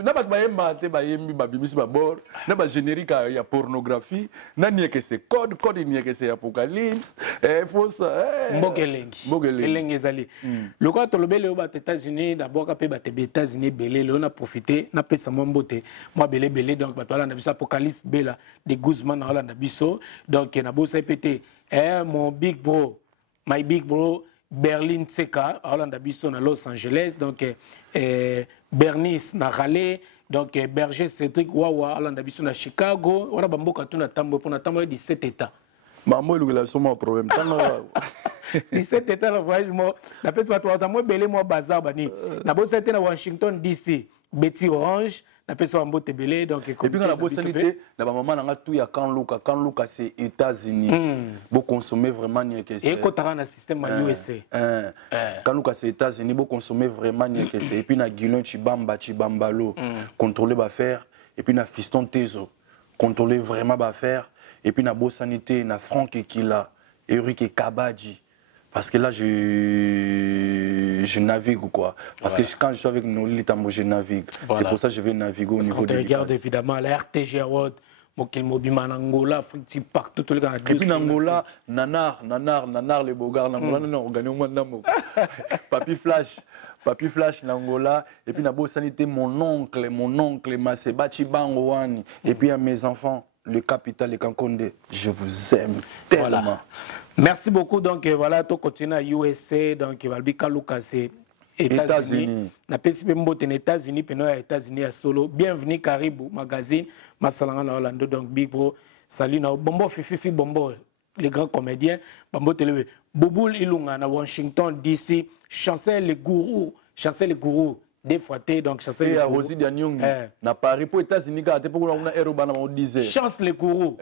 na ba bayemba te bayembi babimisi babor na ba générique ya pornographie na nie que c'est code nie que c'est apocalypse faut ça mbogelengi ezali le quoi to lobele aux États-Unis d'abord ka pe ba États-Unis belé le on a profité na pesa mbote moi belé donc ba to la na biso apocalypse bela de Guzman na la na biso donc na bosa pété mon big bro my big bro Berlin Tseka, Hollande Abisso à Los Angeles, donc Bernice na Raleigh, donc Berger Cédric Wawa, Hollande Abisso à Chicago, on a bamboka tout na tambo pour na tambo 17 États. Maman il a sûrement un problème. 17 États le voyage moi, la petite toi moi belé moi bazar bani. Na bossa était na Washington DC, Betty Orange. Na pesa mbote belé donc et puis quand la bossalité la maman nga tout ya quand Luca c'est États-Unis bo consommer vraiment ni que c'est et quand on a système à USA quand Luca c'est États-Unis bo consommer vraiment ni que c'est et puis na Guilin Chibambalo contrôler ba faire et puis na Fiston Tezo contrôler vraiment ba faire et puis na bosanité na Franck Kila Eric Kabadji. Parce que là, je navigue quoi. Parce que quand je suis avec nos Litambo, je navigue. C'est pour ça que je vais naviguer au niveau des. Regarde évidemment la RTG Award, Mokilmobima Angola, Friti partout les gars. Et puis Angola, Nanar, les Bogards, Angola, non, on gagne au moins d'amour. Papi Flash, Angola. Et puis Nabo Sanité, mon oncle, Masebachi Bangouani. Et puis à mes enfants. le capital de Kankonde. Je vous aime tellement. Voilà. Merci beaucoup. Donc voilà, tu continues à USA. Donc Valbika Lucas, c'est États-Unis. Na PCP Mbote, États-Unis, puis nous États-Unis à solo. Bienvenue Caribou Magazine, Masalanga na Orlando. Donc Big Bro, salut na Bombo Fifi Bombo, les grands comédiens. Bombo Télé, Bouboul Ilunga na Washington DC, Chancel le gourou, des fois donc Chancel le gourou. Et aussi Dianyong, na Paris pour États-Unis, quand tu peux on a Aérobana on disait. Chance le gourou.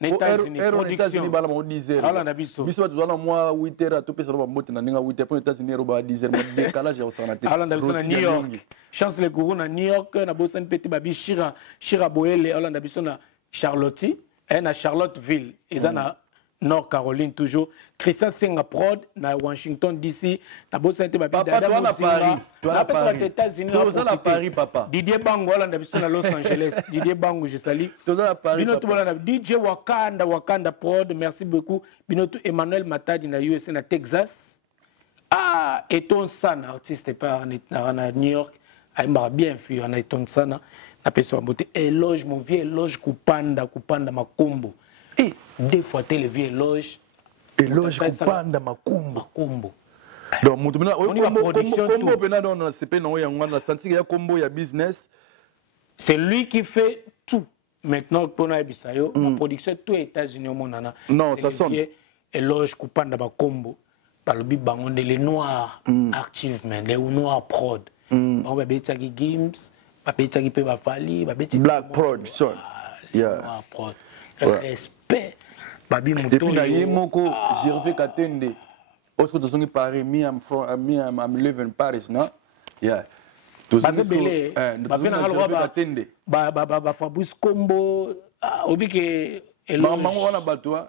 États-Unis, États-Unis, bala on disait. Alors na biso. Biso tu dois moi 8h à topé sur le mbote na ninga 8h pour États-Unis Aéroba 10h mais décalage au sanate. Alors na biso na New York. Chance le gourou na New York na bosan petit babi Shira Boele alors na biso na Charlotte et na Charlottesville et na North Caroline toujours. Christian Senga Prod na Washington DC na bosan petit babi Dada na Paris. Na Paris États-Unis na Paris papa. Didier Bango alors na biso na Los Angeles. Didier Bango je salue. Na Paris. Binoto na DJ Wakanda Prod merci beaucoup. Binoto Emmanuel Matadi na USA na Texas. Ah, Eton Sana artiste pas na New York. Aimba bien fui na Eton Sana. Na peso mbote éloge mon vieux éloge kupanda makombo. Et des fois télé vieux éloge kupanda makombo. Donc mutu na combo pena dans CP na ya ngwana santi ya combo ya business. C'est lui qui fait tout. Maintenant pour na bisayo, la production tout aux États-Unis au monana. Non, ça sonne. Éloge kupanda makombo. Par le big bang on est les noirs active man, les noirs prod. On va betagi games. Black Production. Yeah. Respect. Babi depuis na yemoko Gervais Katende. Osko to songi Paris, I'm living in Paris, no? Yeah. To songi Katende. Ba Fabrice Kombo obike elo. Maman wana batwa.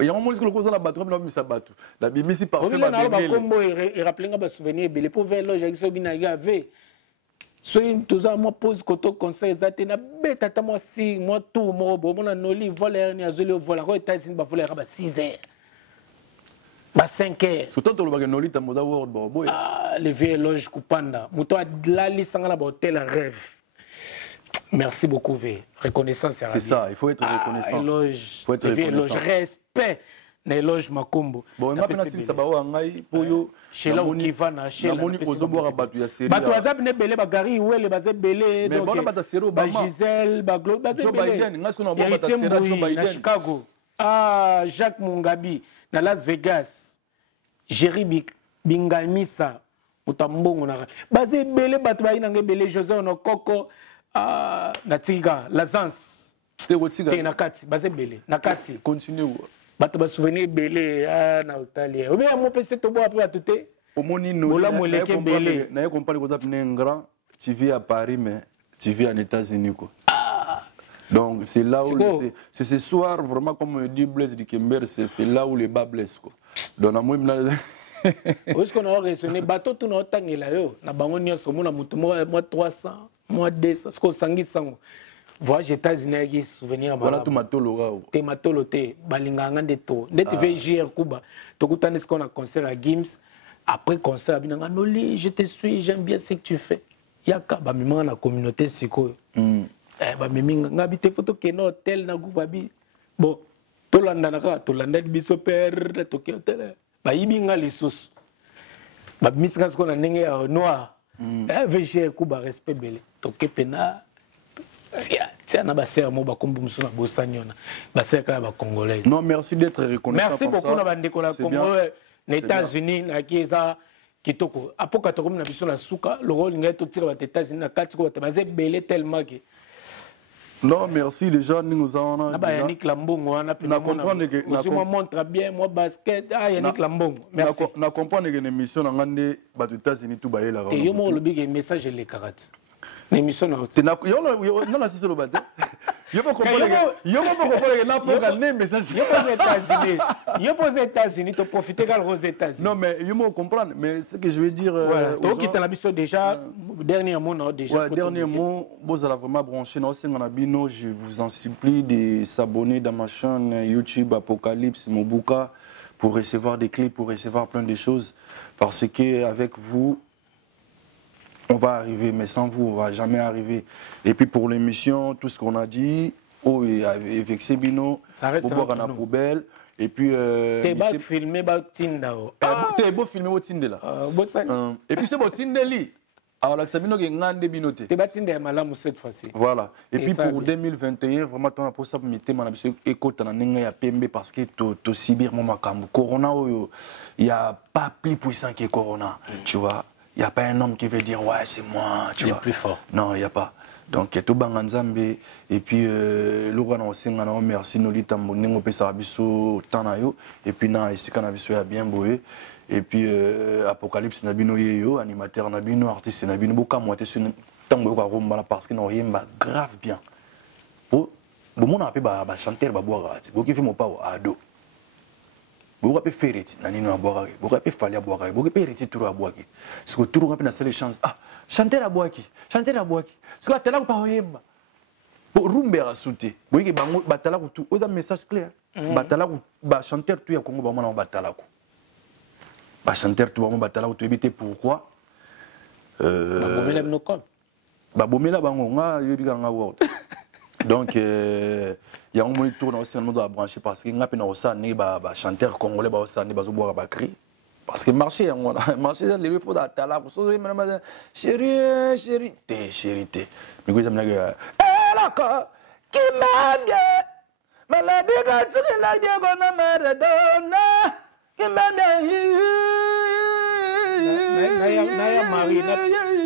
Ya mo lisiko ko na batwa na misa batu. La bimisi parfait ba bengele. Ba Kombo et rappeler ba souvenir belé pour ver loge avec so bina gave. Soy toujours moi pose koto conseil zate na beta ta moi si moi tout moi bon mon noli voler ni azuli voler ko États-Unis ba voler ba 6h ba 5h surtout to le noli ta moda world ba boy le vieux loge kupanda muto la lisanga na hôtel rêve. Merci beaucoup V reconnaissance c'est ça il faut être reconnaissant éloge faut être reconnaissant respect na éloge makombo bon maintenant si ça ba wa ngai poyo Shela ukivana shela namoni ozobora batu ya série batu azab ne belé ba gari wele ba belé donc mais bon bata série ba Gisèle ba Glo ba Joe Biden ngaso na bata série Joe Biden na Chicago ah Jacques Mungabi na Las Vegas Jerry Bingamisa utambongo na bazé belé batu ba ina belé José Onokoko ah na Tiga Lazance te na kati bazé belé na kati continue bato ba souvenir belé na Italie obe mo pese to bo après tout omoni no la moleke belé na compagnie ko tapne grand tu vis à Paris mais tu vis en États-Unis quoi donc c'est là où c'est ce soir vraiment comme dit Blaise Dikember c'est là où les bas blessent quoi donc na moi est-ce qu'on a raisonné bato tout na tangela yo na bango nyonso mona mutu mo 300 mo 200 ce ko sangi sango voyage États-Unis qui souvenir voilà tout matolo rao te matolo te balinganga ndeto ndeti VGR Kuba tokutane ce qu'on a concert à Gims après concert binanga noli je te suis j'aime bien ce que tu fais yaka ba mimanga na communauté siko ba miminga ngabite photo keno hotel na groupe abi bon tolanda naka tolanda biso père toki hotel ba yibinga lisusu ba misika ce qu'on a ndenge noir VGR Kuba respect belé toke pena tiens na basser mo ba kombu musuna bosanyona basser ka ba congolais non merci d'être reconnaissant merci beaucoup na bandeko la Congo les États-Unis na kieza kitoko apoka to comme na biso la suka le rôle ngai to tira ba États-Unis na kati ko ba ze belé tellement que non merci déjà nous avons na ba Yannick Lambongo wana pe na comprendre que na moi montre bien moi basket Yannick Lambongo merci na comprendre que l'émission na ngande ba États-Unis tout ba yela yo mo le big message les karate l'émission na non la c'est le bâton yo pas comprendre là pour gagner message yo pose États-Unis to profiter gal aux États-Unis non mais yo me comprendre mais ce que je veux dire to qui t'en biso déjà dernier mot non déjà dernier mot vous allez vraiment brancher non c'est ngana bino je vous en supplie de s'abonner dans ma chaîne YouTube Apocalypse Mobuka pour recevoir des clips pour recevoir plein de choses parce que avec vous on va arriver, mais sans vous, on ne va jamais arriver. Et puis pour l'émission, tout ce qu'on a dit, oh il a vexé bino Ça reste boire entre na nous. poubelle et puis T'es pas filmé ba tinda o. t'es beau filmer au tinde là et puis c'est beau tinde li alors là ça bino que ngande bino te T'es pas tinda malamu cette fois-ci. voilà et puis ça, pour 2021 vraiment on a pour ça pour mettre mana biso écoute na ninga ya pembe parce que to subir mon makambo corona il y a pas plus puissant que corona tu vois il y a pas un homme qui veut dire ouais c'est moi tu vois plus fort non il y a pas donc tout banga nzambe et puis le roi na osenga na merci noli tambo ningo pesa biso tana yo et puis na esika na biso ya bien boye et puis apocalypse na bino yeyo animateur na bino artiste na bino boka moite sur tango ko romba parce que na yemba grave bien bo mona pe ba chanter ba boire bo ki fi mo pa ado bo ka pe fereti na nino aboire bo ka pe fali aboire bo ka pe reti turu aboire ce que turu ka pe na seule chance chanter aboire ce que tela ko pa yemba bo rumbe a sauter bo ki bango batala ko tout oda message clair batala ko ba chanter tout ya Congo ba mona batala ko ba chanter tout ba batala ko éviter pourquoi ba bomela bango nga yebi ka nga wo donc il y a un moment tourne aussi on doit brancher parce que nga pe na osa ne ba chanteur congolais ba osa ne ba zo boire ba cri parce que marché on a marché dans les faut d'atala ko so même chérie mais que j'aime la là qui m'aime bien maladie quand tu la Diego na Maradona qui m'aime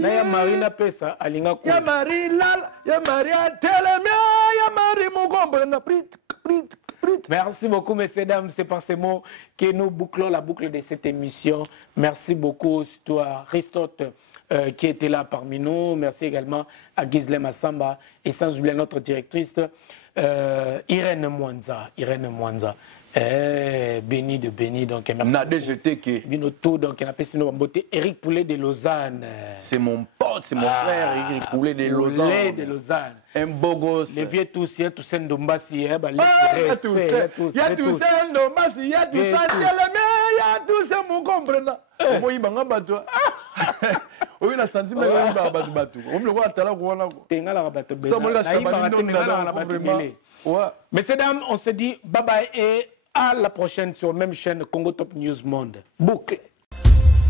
Naya Marina pesa alinga ya Marie lal ya Maria telemia ya Marie Mugombe na prit. Merci beaucoup, messieurs, dames. C'est par ces mots que nous bouclons la boucle de cette émission. Merci beaucoup surtout à Ristote qui était là parmi nous. Merci également à Gisèle Massamba et sans oublier notre directrice Irène Mwanza. Béni de béni, donc merci. Binoto, donc on appelle sinon beauté Eric Poulet de Lausanne. C'est mon pote, c'est mon frère Eric Poulet de Lausanne. Poulet de Lausanne. Un beau gosse. Les vieux tous, il y a tous Ndombasi, il y a tous Ndombasi, il y a tous mon comprenant. Moi il m'a battu. Oui, la senti mais il m'a battu. On me voit tala ko wana ko. Tenga la battu. Ça me la chamane non. Ouais. Messieurs dames, on se dit bye bye et à la prochaine sur la même chaîne Congo Top News Monde. Boucle.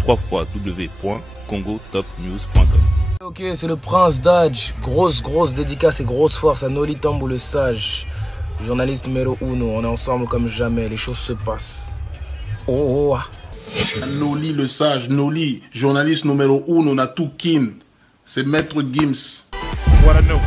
www.congotopnews.com. Ok, c'est le Prince Dodge. Grosse dédicace et grosse force à Noli Tambou le Sage. Journaliste numéro 1. On est ensemble comme jamais. Les choses se passent. Oh. Noli le Sage. Noli, journaliste numéro 1. On a tout kin. C'est Maître Gims. What I know.